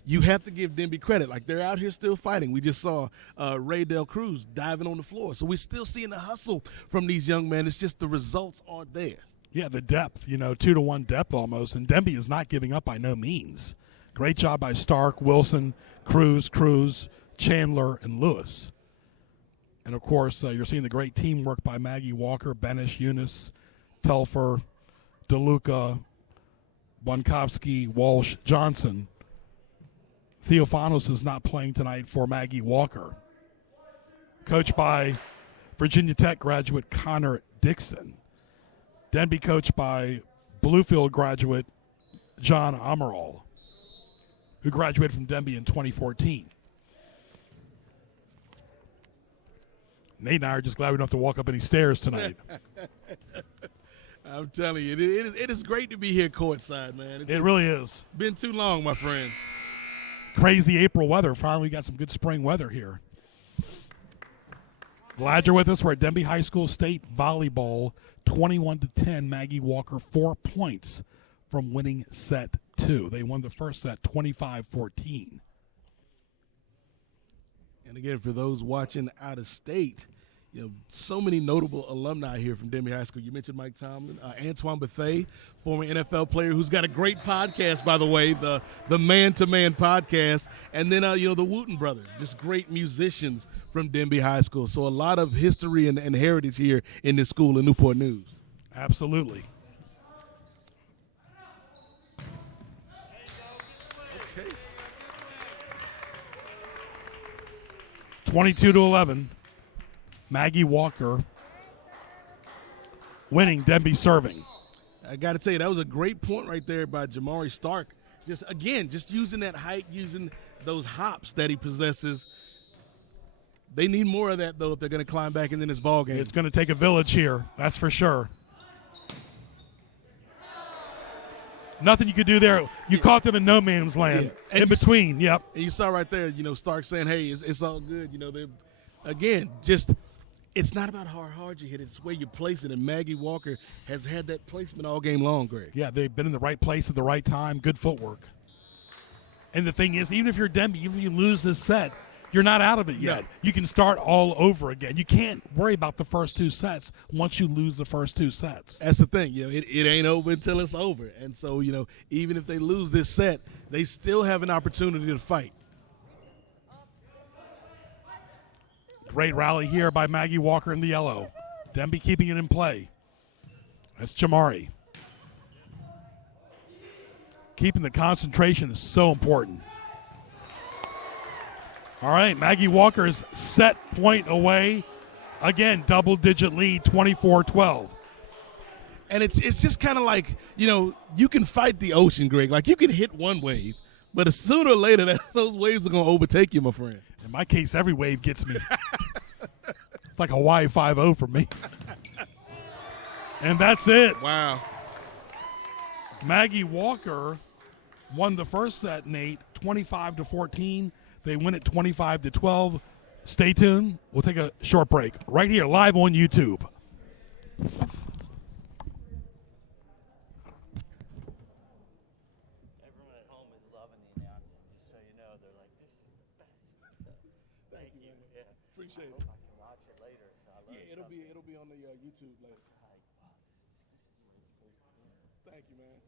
you have to give Denbigh credit. Like, they're out here still fighting. We just saw Ray Del Cruz diving on the floor. So we're still seeing the hustle from these young men. It's just the results aren't there. Yeah, the depth, 2-to-1 depth almost. And Denbigh is not giving up by no means. Great job by Stark, Wilson, Cruz, Chandler, and Lewis. And, of course, you're seeing the great teamwork by Maggie Walker, Benish, Eunice, Telfer, DeLuca, Bonkowski, Walsh, Johnson. Theophanos is not playing tonight for Maggie Walker. Coached by Virginia Tech graduate Connor Dixon. Denbigh coached by Bluefield graduate John Amaral, who graduated from Denbigh in 2014. Nate and I are just glad we don't have to walk up any stairs tonight. I'm telling you, it is great to be here courtside, man. It really is. Been too long, my friend. Crazy April weather. Finally, we got some good spring weather here. Glad you're with us. We're at Denbigh High School State Volleyball, 21-10. Maggie Walker, 4 points from winning set 2. They won the first set 25-14. And again, for those watching out of state, so many notable alumni here from Denbigh High School. You mentioned Mike Tomlin, Antoine Bethea, former NFL player who's got a great podcast, by the way, the Man-to-Man podcast. And then, the Wooten brothers, just great musicians from Denbigh High School. So a lot of history and heritage here in this school in Newport News. Absolutely. Okay. 22-11. Maggie Walker winning, Denbigh serving. I got to tell you, that was a great point right there by Jamari Stark. Just using that height, using those hops that he possesses. They need more of that, though, if they're going to climb back into this ball game. It's going to take a village here, that's for sure. Nothing you could do there. You caught them in no man's land, in between, yep. And you saw right there, Stark saying, hey, it's all good. It's not about how hard you hit it. It's where you place it. And Maggie Walker has had that placement all game long, Greg. Yeah, they've been in the right place at the right time. Good footwork. And the thing is, even if you're Denbigh, even if you lose this set, you're not out of it yet. No. You can start all over again. You can't worry about the first 2 sets once you lose the first 2 sets. That's the thing. It ain't over until it's over. And so, even if they lose this set, they still have an opportunity to fight. Great rally here by Maggie Walker in the yellow. Denbigh keeping it in play. That's Jamari. Keeping the concentration is so important. All right, Maggie Walker is set point away. Again, double-digit lead, 24-12. And it's just kind of like, you can fight the ocean, Greg. Like, you can hit one wave, but sooner or later, those waves are going to overtake you, my friend. In my case, every wave gets me. It's like Hawaii 5-0 for me. And that's it. Wow. Maggie Walker won the first set, Nate, 25-14. They win it 25-12. Stay tuned. We'll take a short break right here, live on YouTube. Everyone at home is loving the announcing, just so you know. They're like, this is the best. Thank you. Yeah. Appreciate I hope I can watch it later. So I learned something. it'll be on the YouTube later. Thank you, man.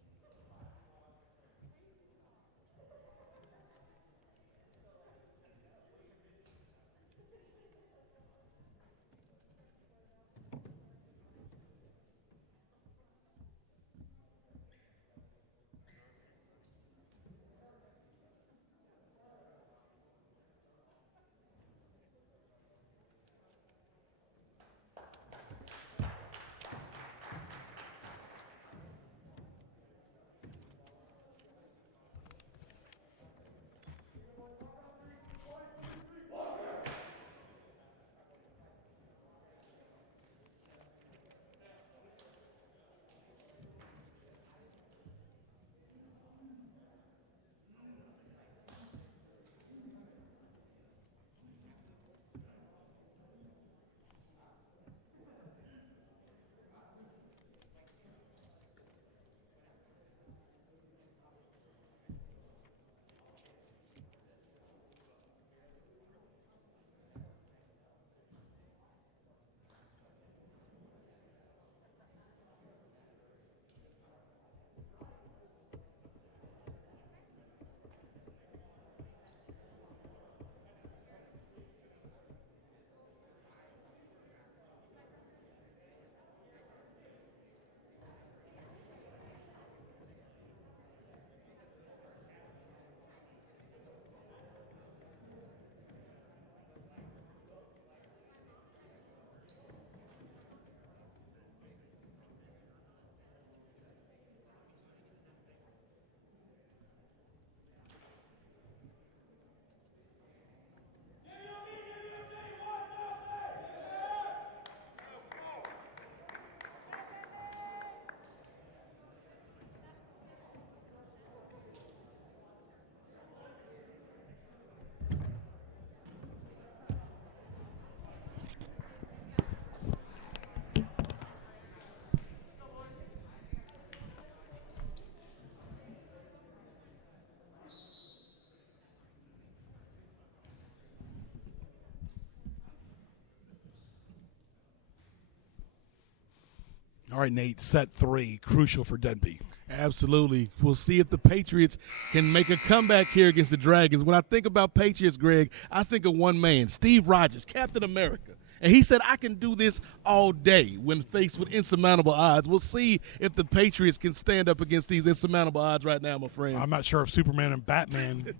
All right, Nate, set 3, crucial for Denbigh. Absolutely. We'll see if the Patriots can make a comeback here against the Dragons. When I think about Patriots, Greg, I think of one man, Steve Rogers, Captain America. And he said, I can do this all day when faced with insurmountable odds. We'll see if the Patriots can stand up against these insurmountable odds right now, my friend. I'm not sure if Superman and Batman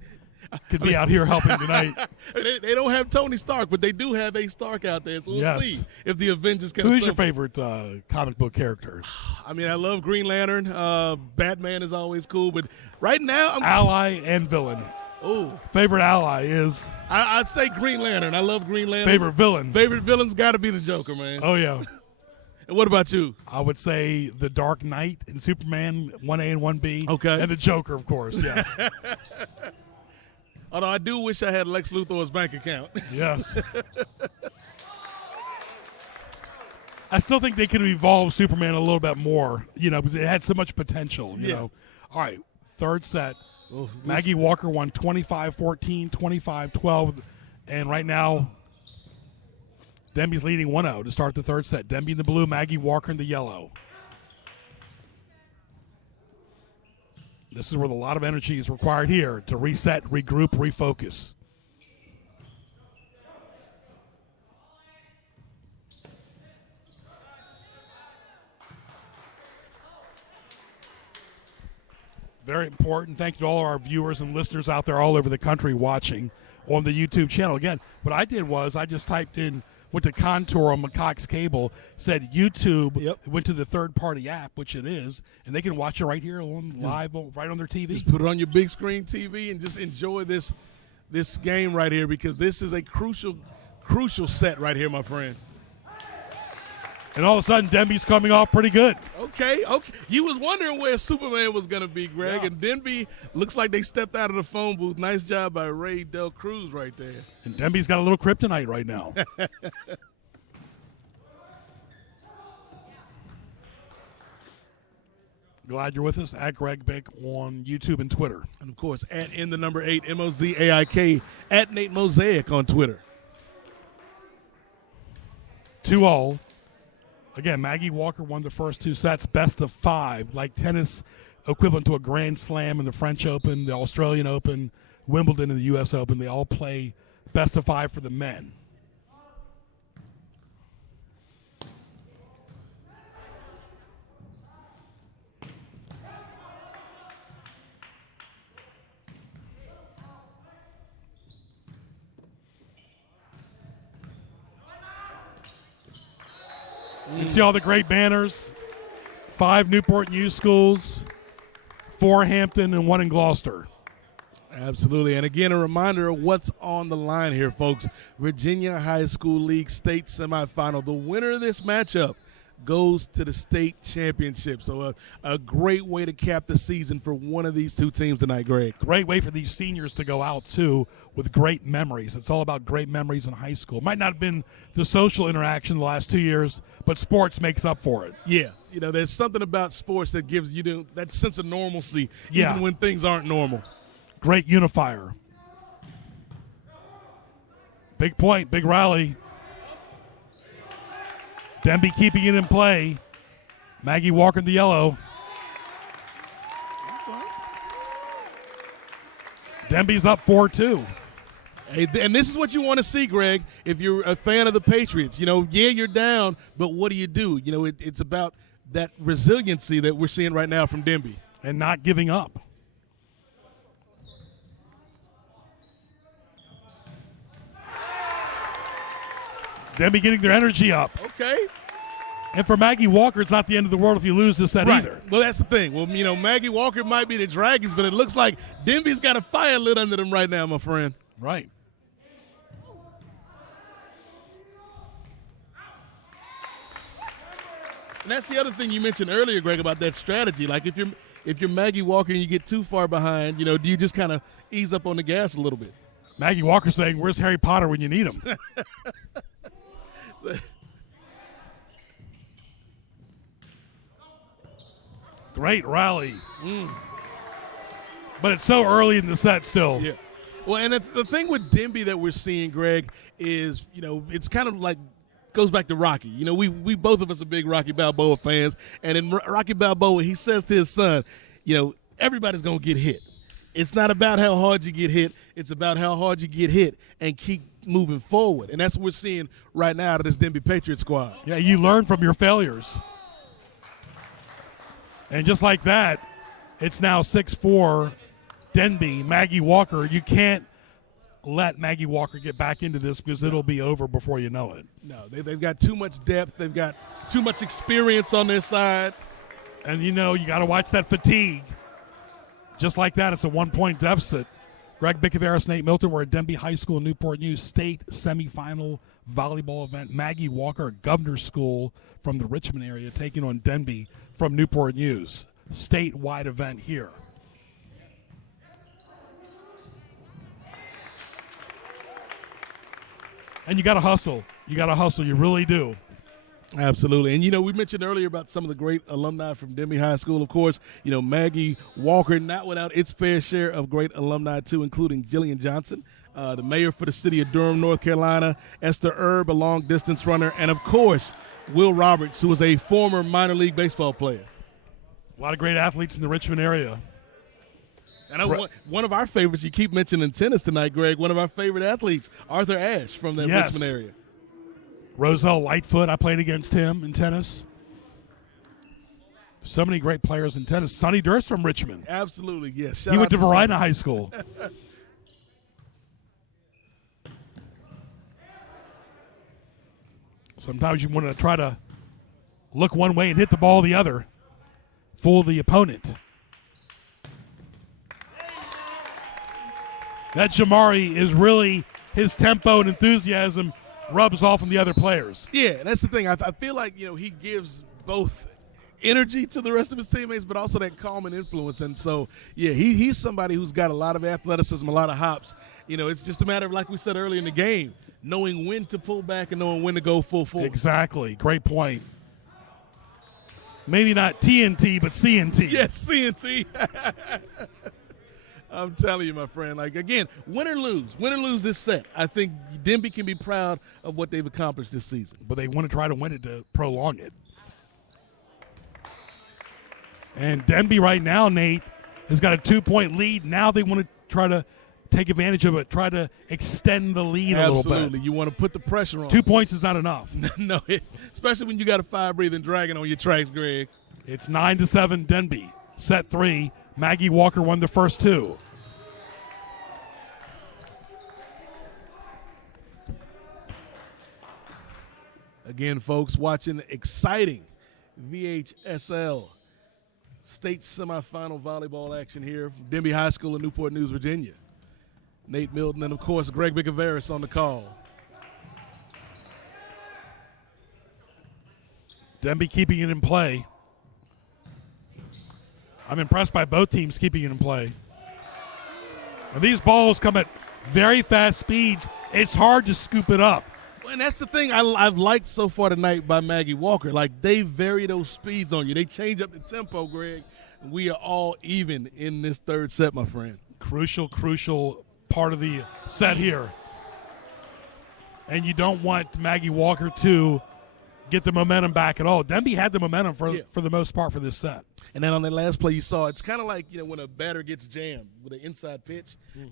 could be out here helping tonight. They don't have Tony Stark, but they do have a Stark out there. So we'll see if the Avengers can. Who's your favorite comic book character? I mean, I love Green Lantern. Batman is always cool, but right now, ally and villain. Oh, favorite ally is? I'd say Green Lantern. I love Green Lantern. Favorite villain? Favorite villain's got to be the Joker, man. Oh, yeah. And what about you? I would say the Dark Knight and Superman, 1A and 1B. Okay. And the Joker, of course, yes. Although I do wish I had Lex Luthor's bank account. Yes. I still think they could have evolved Superman a little bit more, because it had so much potential, you know. All right, third set. Maggie Walker won 25-14, 25-12, and right now Denbigh's leading 1-0 to start the third set. Denbigh in the blue, Maggie Walker in the yellow. This is where a lot of energy is required here to reset, regroup, refocus. Very important. Thank you to all our viewers and listeners out there all over the country watching on the YouTube channel. Again, what I did was I just typed in, went to Contour on McCox Cable, said YouTube, went to the third-party app, which it is, and they can watch it right here on live, right on their TV. Just put it on your big screen TV and just enjoy this game right here, because this is a crucial set right here, my friend. And all of a sudden, Denbigh's coming off pretty good. Okay. You was wondering where Superman was going to be, Greg, and Denbigh looks like they stepped out of the phone booth. Nice job by Ray Del Cruz right there. And Denbigh's got a little kryptonite right now. Glad you're with us at Greg Bick on YouTube and Twitter. And, of course, at in the number 8, MOZAIK, at Nate Mosaic on Twitter. 2-all. Again, Maggie Walker won the first 2 sets, best of 5, like tennis equivalent to a Grand Slam in the French Open, the Australian Open, Wimbledon, and the U.S. Open. They all play best of 5 for the men. You can see all the great banners. 5 Newport News schools, 4 Hampton, and 1 in Gloucester. Absolutely. And again, a reminder of what's on the line here, folks. Virginia High School League state semifinal. The winner of this matchup goes to the state championship. So a great way to cap the season for one of these 2 teams tonight, Greg. Great way for these seniors to go out, too, with great memories. It's all about great memories in high school. Might not have been the social interaction the last 2 years, but sports makes up for it. Yeah. There's something about sports that gives you that sense of normalcy, even when things aren't normal. Great unifier. Big point, big rally. Denbigh keeping it in play. Maggie Walker in the yellow. Denbigh's up 4-2. Hey, and this is what you want to see, Greg, if you're a fan of the Patriots. You're down, but what do? It's about that resiliency that we're seeing right now from Denbigh. And not giving up. Denbigh getting their energy up. Okay. And for Maggie Walker, it's not the end of the world if you lose this set either. Well, that's the thing. Well, Maggie Walker might be the Dragons, but it looks like Denbigh's got a fire lit under them right now, my friend. Right. And that's the other thing you mentioned earlier, Greg, about that strategy. Like if you're Maggie Walker and you get too far behind, do you just kind of ease up on the gas a little bit? Maggie Walker saying, "Where's Harry Potter when you need him?" Great rally. But it's so early in the set still. Yeah. Well, and the thing with Denbigh that we're seeing, Greg, is, it's kind of like goes back to Rocky. You know, we both of us are big Rocky Balboa fans, and in Rocky Balboa, he says to his son, you know, everybody's going to get hit. It's not about how hard you get hit. It's about how hard you get hit and keep moving forward. And that's what we're seeing right now out of this Denbigh Patriot squad. Yeah, you learn from your failures. And just like that, it's now 6-4 Denbigh, Maggie Walker. You can't let Maggie Walker get back into this because it'll be over before you know it. No, they've got too much depth. They've got too much experience on their side. And, you know, you got to watch that fatigue. Just like that, it's a 1-point deficit. Greg Bickaveris, Nate Milton, we're at Denbigh High School, Newport News State semifinal volleyball event. Maggie Walker, Governor School from the Richmond area, taking on Denbigh from Newport News. Statewide event here. And you got to hustle. You got to hustle. You really do. Absolutely. And, you know, we mentioned earlier about some of the great alumni from Denbigh High School. Of course, you know, Maggie Walker, not without its fair share of great alumni, too, including Jillian Johnson, the mayor for the city of Durham, North Carolina, Esther Erb, a long-distance runner, and, of course, Will Roberts, who was a former minor league baseball player. A lot of great athletes in the Richmond area. And one of our favorites, you keep mentioning tennis tonight, Greg, one of our favorite athletes, Arthur Ashe from the Richmond area. Roselle Lightfoot, I played against him in tennis. So many great players in tennis. Sonny Durst from Richmond. Absolutely, yes. He went to Verina High School. Sometimes you want to try to look one way and hit the ball the other. Fool the opponent. That Jamari is really, his tempo and enthusiasm rubs off on the other players. Yeah, that's the thing. I feel like, you know, he gives both energy to the rest of his teammates, but also that calming influence. And so, yeah, he's somebody who's got a lot of athleticism, a lot of hops. You know, it's just a matter of, like we said earlier in the game, knowing when to pull back and knowing when to go full force. Exactly. Great point. Maybe not TNT, but CNT. Yes, CNT. I'm telling you, my friend, like, again, win or lose this set, I think Denbigh can be proud of what they've accomplished this season. But they want to try to win it to prolong it. And Denbigh right now, Nate, has got a 2-point lead. Now they want to try to take advantage of it, try to extend the lead a little bit. Absolutely. You want to put the pressure on. 2 points is not enough. No, especially when you got a fire-breathing dragon on your tracks, Greg. It's 9-7 Denbigh. Set 3. Maggie Walker won the first 2. Again, folks, watching exciting VHSL state semifinal volleyball action here from Denbigh High School in Newport News, Virginia. Nate Milton and, of course, Greg Bickaveris on the call. Denbigh keeping it in play. I'm impressed by both teams keeping it in play. And these balls come at very fast speeds. It's hard to scoop it up. And that's the thing I've liked so far tonight by Maggie Walker. Like, they vary those speeds on you. They change up the tempo, Greg. We are all even in this third set, my friend. Crucial part of the set here. And you don't want Maggie Walker to get the momentum back at all. Denbigh had the momentum for the most part for this set. And then on that last play you saw, it's kind of like, you know, when a batter gets jammed with an inside pitch. Mm-hmm.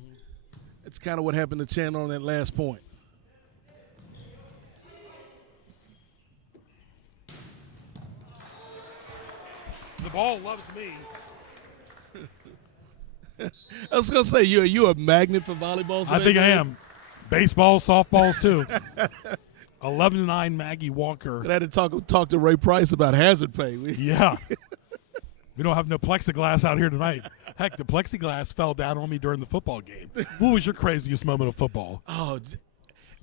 It's kind of what happened to Chandler on that last point. The ball loves me. I was going to say, you're a magnet for volleyball. I think I am. Baseball, softballs, too. 11-9 Maggie Walker. I had to talk to Ray Price about hazard pay. Yeah. We don't have no plexiglass out here tonight. Heck, the plexiglass fell down on me during the football game. What was your craziest moment of football? Oh,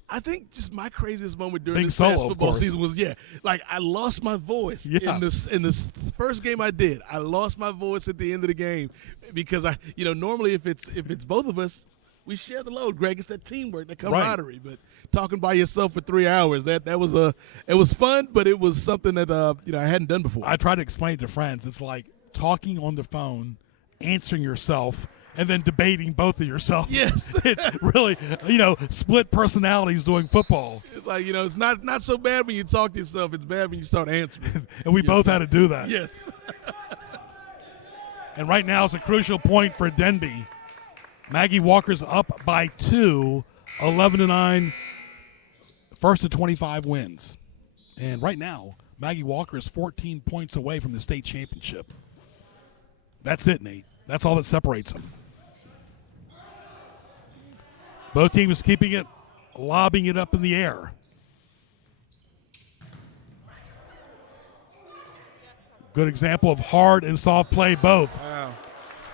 I think just my craziest moment during this past football season was, like, I lost my voice in this first game I did. I lost my voice at the end of the game because normally if it's both of us, we share the load, Greg. It's that teamwork, that camaraderie. Right. But talking by yourself for 3 hours, it was fun, but it was something that I hadn't done before. I try to explain it to friends. It's like talking on the phone, answering yourself, and then debating both of yourself. Yes. It's really, split personalities doing football. It's like, it's not so bad when you talk to yourself. It's bad when you start answering. And we both had to do that. Yes. And right now it's a crucial point for Denbigh. Maggie Walker's up by 2, 11-9, first to 25 wins. And right now, Maggie Walker is 14 points away from the state championship. That's it, Nate. That's all that separates them. Both teams keeping it, lobbing it up in the air. Good example of hard and soft play both. Wow.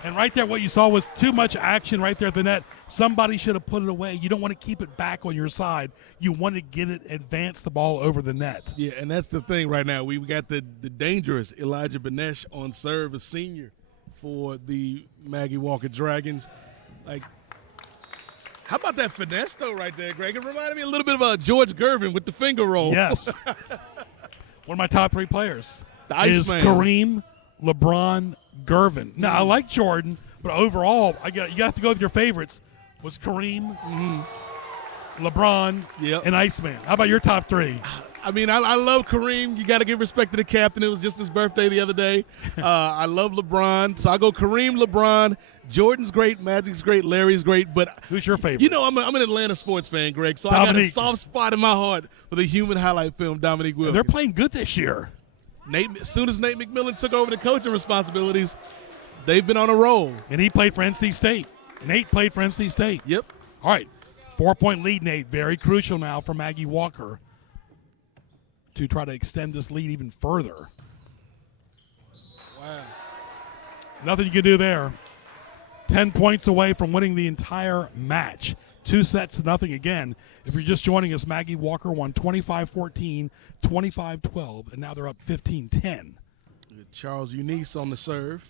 And right there, what you saw was too much action right there at the net. Somebody should have put it away. You don't want to keep it back on your side. You want to get it, advance the ball over the net. Yeah, and that's the thing right now. We got the dangerous Elijah Benesh on serve, a senior for the Maggie Walker Dragons. Like, how about that finesse, though, right there, Greg? It reminded me a little bit of George Gervin with the finger roll. Yes. One of my top 3 players The is Iceman. Kareem LeBron Gervin. Now, I like Jordan, but overall, you have to go with your favorites. Was Kareem, LeBron, Yep. and Iceman. How about your top 3? I mean, I love Kareem. You got to give respect to the captain. It was just his birthday the other day. I love LeBron. So I go Kareem, LeBron. Jordan's great. Magic's great. Larry's great. But Who's your favorite? I'm an Atlanta sports fan, Greg. So I got a Dominique. soft spot in my heart for the human highlight film, Dominique Wilkins. They're playing good this year. As soon as Nate McMillan took over the coaching responsibilities, they've been on a roll. And he played for NC State. Nate played for NC State. Yep. All right. 4-point lead, Nate. Very crucial now for Maggie Walker to try to extend this lead even further. Wow. Nothing you can do there. 10 points away from winning the entire match. 2-0 again. If you're just joining us, Maggie Walker won 25-14, 25-12, and now they're up 15-10. Charles Eunice on the serve.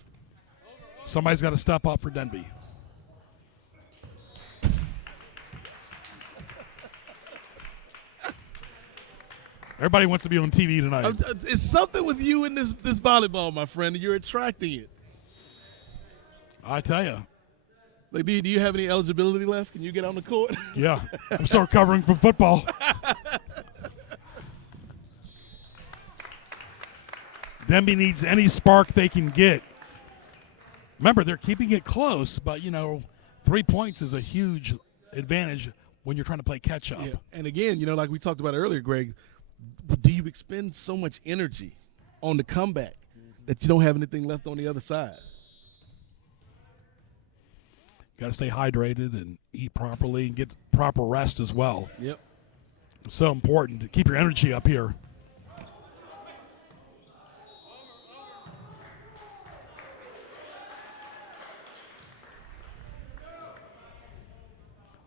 Somebody's got to step up for Denbigh. Everybody wants to be on TV tonight. It's something with you in this volleyball, my friend, and you're attracting it. I tell you. Like, do you have any eligibility left? Can you get on the court? Yeah. I'm still recovering from football. Denbigh needs any spark they can get. Remember, they're keeping it close, but, 3 points is a huge advantage when you're trying to play catch-up. Yeah. And again, like we talked about earlier, Greg, do you expend so much energy on the comeback that you don't have anything left on the other side? Got to stay hydrated and eat properly and get proper rest as well. Yep. It's so important to keep your energy up here.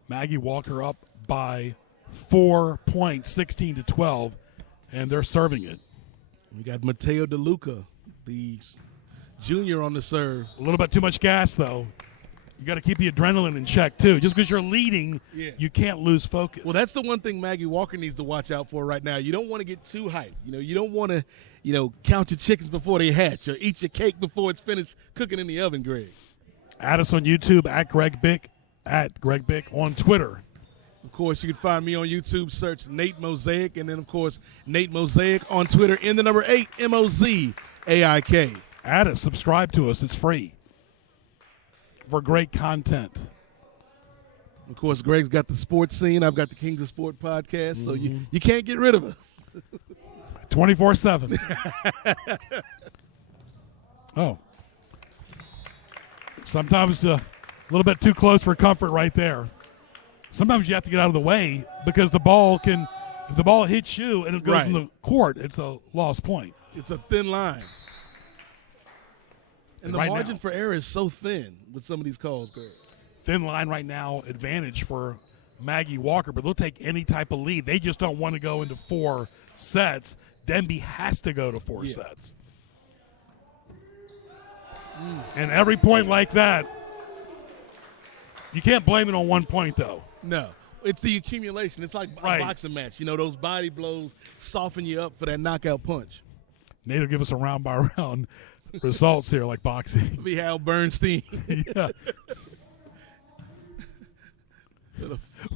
Maggie Walker up by 4 points, 16-12, and they're serving it. We got Mateo DeLuca, the junior, on the serve. A little bit too much gas, though. You got to keep the adrenaline in check, too. Just because you're leading, you can't lose focus. Well, that's the one thing Maggie Walker needs to watch out for right now. You don't want to get too hyped. You don't want to, count your chickens before they hatch or eat your cake before it's finished cooking in the oven, Greg. Add us on YouTube at Greg Bick, on Twitter. Of course, you can find me on YouTube. Search Nate Mosaic, and then, of course, Nate Mosaic on Twitter in the number 8, MOZAIK. Add us. Subscribe to us. It's free for great content. Of course, Greg's got the sports scene. I've got the Kings of Sport podcast, so you can't get rid of us. 24/7. Oh. Sometimes a little bit too close for comfort right there. Sometimes you have to get out of the way because the ball can, if the ball hits you and it goes in the court, it's a lost point. It's a thin line. And the right margin now, for error is so thin with some of these calls, Greg. Thin line right now, advantage for Maggie Walker, but they'll take any type of lead. They just don't want to go into 4 sets. Denbigh has to go to 4 sets. And every point like that, you can't blame it on 1 point, though. No. It's the accumulation. It's like a boxing match. Those body blows soften you up for that knockout punch. Nate will give us a round-by-round results here like boxing. It'll be Hal Bernstein. Yeah.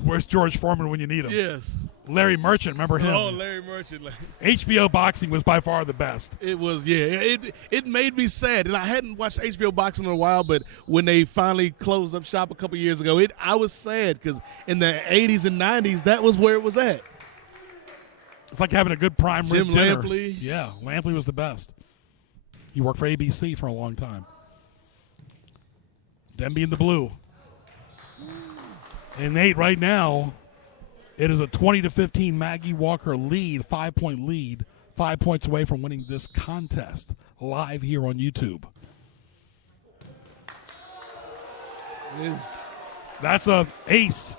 Where's George Foreman when you need him? Yes. Larry Merchant, remember him? Oh, Larry Merchant. HBO boxing was by far the best. It was, yeah. It made me sad, and I hadn't watched HBO boxing in a while. But when they finally closed up shop a couple years ago, I was sad because in the '80s and '90s, that was where it was at. It's like having a good prime rib Jim dinner. Lampley. Yeah, Lampley was the best. He worked for ABC for a long time. Denbigh in the blue. And Nate, right now, it is a 20-15 Maggie Walker lead, 5-point lead, 5 points away from winning this contest live here on YouTube. That's an ace.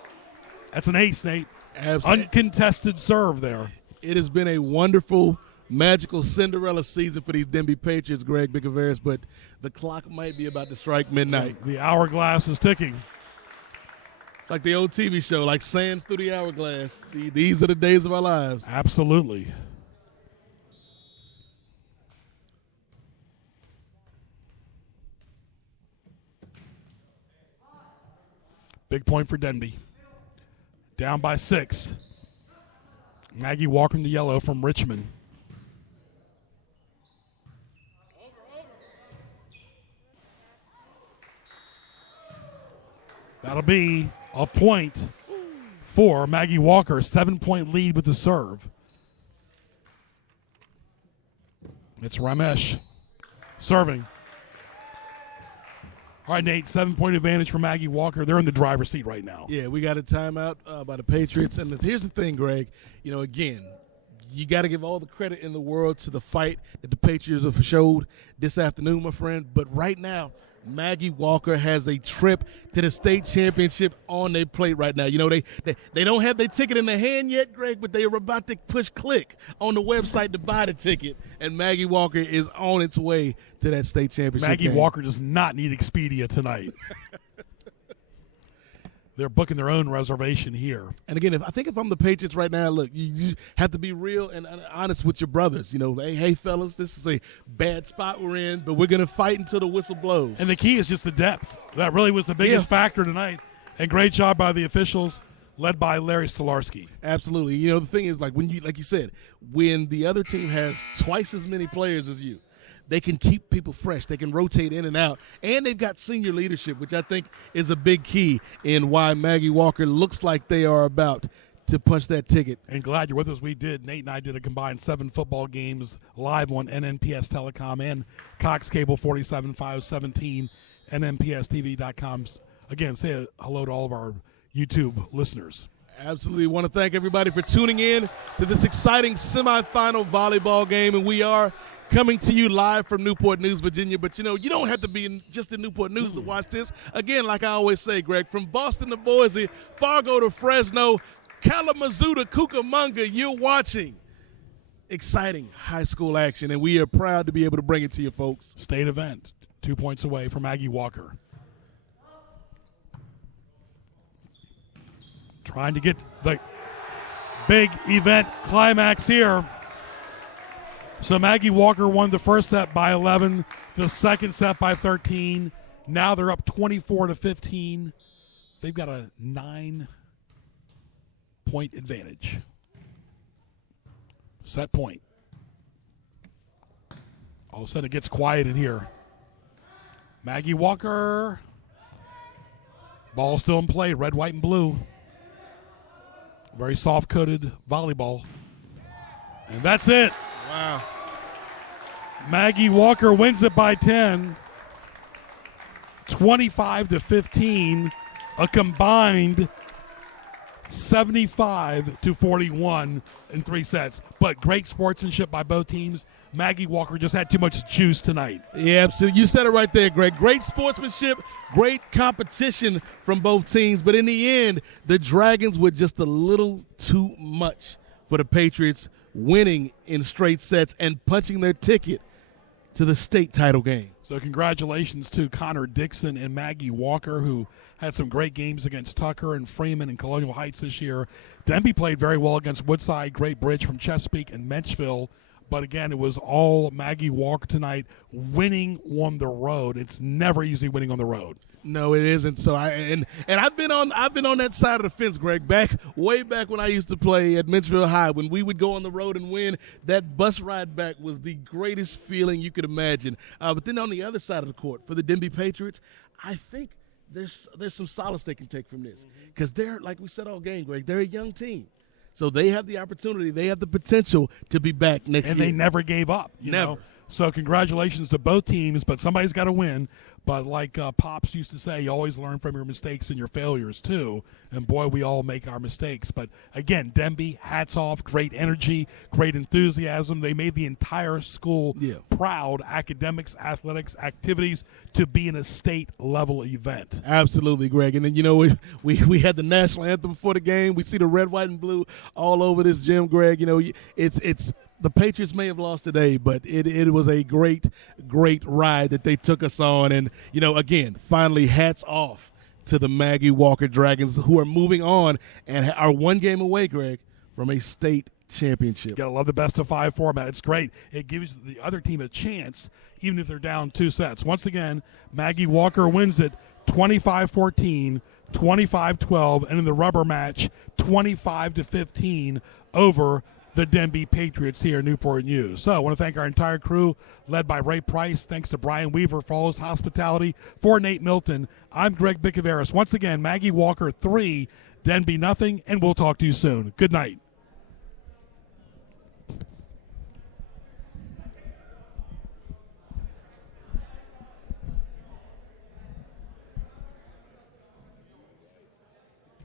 That's an ace, Nate. Absolutely. Uncontested serve there. It has been a wonderful, magical Cinderella season for these Denbigh Patriots, Greg Bickavaris, but the clock might be about to strike midnight. The hourglass is ticking. It's like the old TV show, like sands through the hourglass. These are the days of our lives. Absolutely. Big point for Denbigh. Down by 6. Maggie Walker in the yellow from Richmond. That'll be a point for Maggie Walker. 7-point lead with the serve. It's Ramesh serving. All right, Nate, 7-point advantage for Maggie Walker. They're in the driver's seat right now. Yeah, we got a timeout by the Patriots. And here's the thing, Greg. You know, again, you got to give all the credit in the world to the fight that the Patriots have showed this afternoon, my friend. But right now, Maggie Walker has a trip to the state championship on their plate right now. You know, they don't have their ticket in their hand yet, Greg, but they are about to push click on the website to buy the ticket, and Maggie Walker is on its way to that state championship Maggie game. Walker does not need Expedia tonight. They're booking their own reservation here. And again, I think if I'm the Patriots right now, look, you have to be real and honest with your brothers. You know, hey, fellas, this is a bad spot we're in, but we're going to fight until the whistle blows. And the key is just the depth. That really was the biggest factor tonight. And great job by the officials, led by Larry Stolarski. Absolutely. You know, the thing is, like you said, when the other team has twice as many players as you, they can keep people fresh. They can rotate in and out. And they've got senior leadership, which I think is a big key in why Maggie Walker looks like they are about to punch that ticket. And glad you're with us. Nate and I did a combined 7 football games live on NNPS Telecom and Cox Cable 47,517, NNPSTV.com. Again, say hello to all of our YouTube listeners. Absolutely. Want to thank everybody for tuning in to this exciting semifinal volleyball game. And we are coming to you live from Newport News, Virginia. But, you know, you don't have to be just in Newport News to watch this. Again, like I always say, Greg, from Boston to Boise, Fargo to Fresno, Kalamazoo to Cucamonga, you're watching exciting high school action. And we are proud to be able to bring it to you, folks. State event, 2 points away from Maggie Walker. Trying to get the big event climax here. So Maggie Walker won the first set by 11, the second set by 13. Now they're up 24-15. They've got a 9-point advantage. Set point. All of a sudden it gets quiet in here. Maggie Walker. Ball still in play, red, white, and blue. Very soft-coated volleyball. And that's it. Wow. Maggie Walker wins it by 10. 25-15. A combined 75-41 in 3 sets. But great sportsmanship by both teams. Maggie Walker just had too much juice tonight. Yeah, absolutely. You said it right there, Greg. Great sportsmanship, great competition from both teams. But in the end, the Dragons were just a little too much for the Patriots, winning in straight sets and punching their ticket to the state title game. So congratulations to Connor Dixon and Maggie Walker, who had some great games against Tucker and Freeman and Colonial Heights this year. Denbigh played very well against Woodside, Great Bridge from Chesapeake and Menchville. But again, it was all Maggie Walker tonight, winning on the road. It's never easy winning on the road. No, it isn't. So I've been on that side of the fence, Greg. Way back when I used to play at Menchville High, when we would go on the road and win, that bus ride back was the greatest feeling you could imagine. But then on the other side of the court, for the Denbigh Patriots, I think there's some solace they can take from this, because they're, like we said all game, Greg, they're a young team. So they have the opportunity, they have the potential to be back next year. And they never gave up. You know? So congratulations to both teams, but somebody's got to win. But like Pops used to say, you always learn from your mistakes and your failures too. And boy, we all make our mistakes. But again, Denbigh, hats off, great energy, great enthusiasm. They made the entire school proud, academics, athletics, activities, to be in a state level event. Absolutely, Greg. And then, you know, we had the national anthem before the game. We see the red, white, and blue all over this gym, Greg. You know, it's the Patriots may have lost today, but it was a great ride that they took us on. And, you know, again, finally, hats off to the Maggie Walker Dragons, who are moving on and are one game away, Greg, from a state championship. You gotta love the best-of-5 format. It's great. It gives the other team a chance, even if they're down 2 sets. Once again, Maggie Walker wins it 25-14, 25-12, and in the rubber match, 25-15 over the Denbigh Patriots here in Newport News. So I want to thank our entire crew, led by Ray Price. Thanks to Brian Weaver for all his hospitality. For Nate Milton, I'm Greg Bicaveras. Once again, Maggie Walker 3, Denbigh nothing, and we'll talk to you soon. Good night.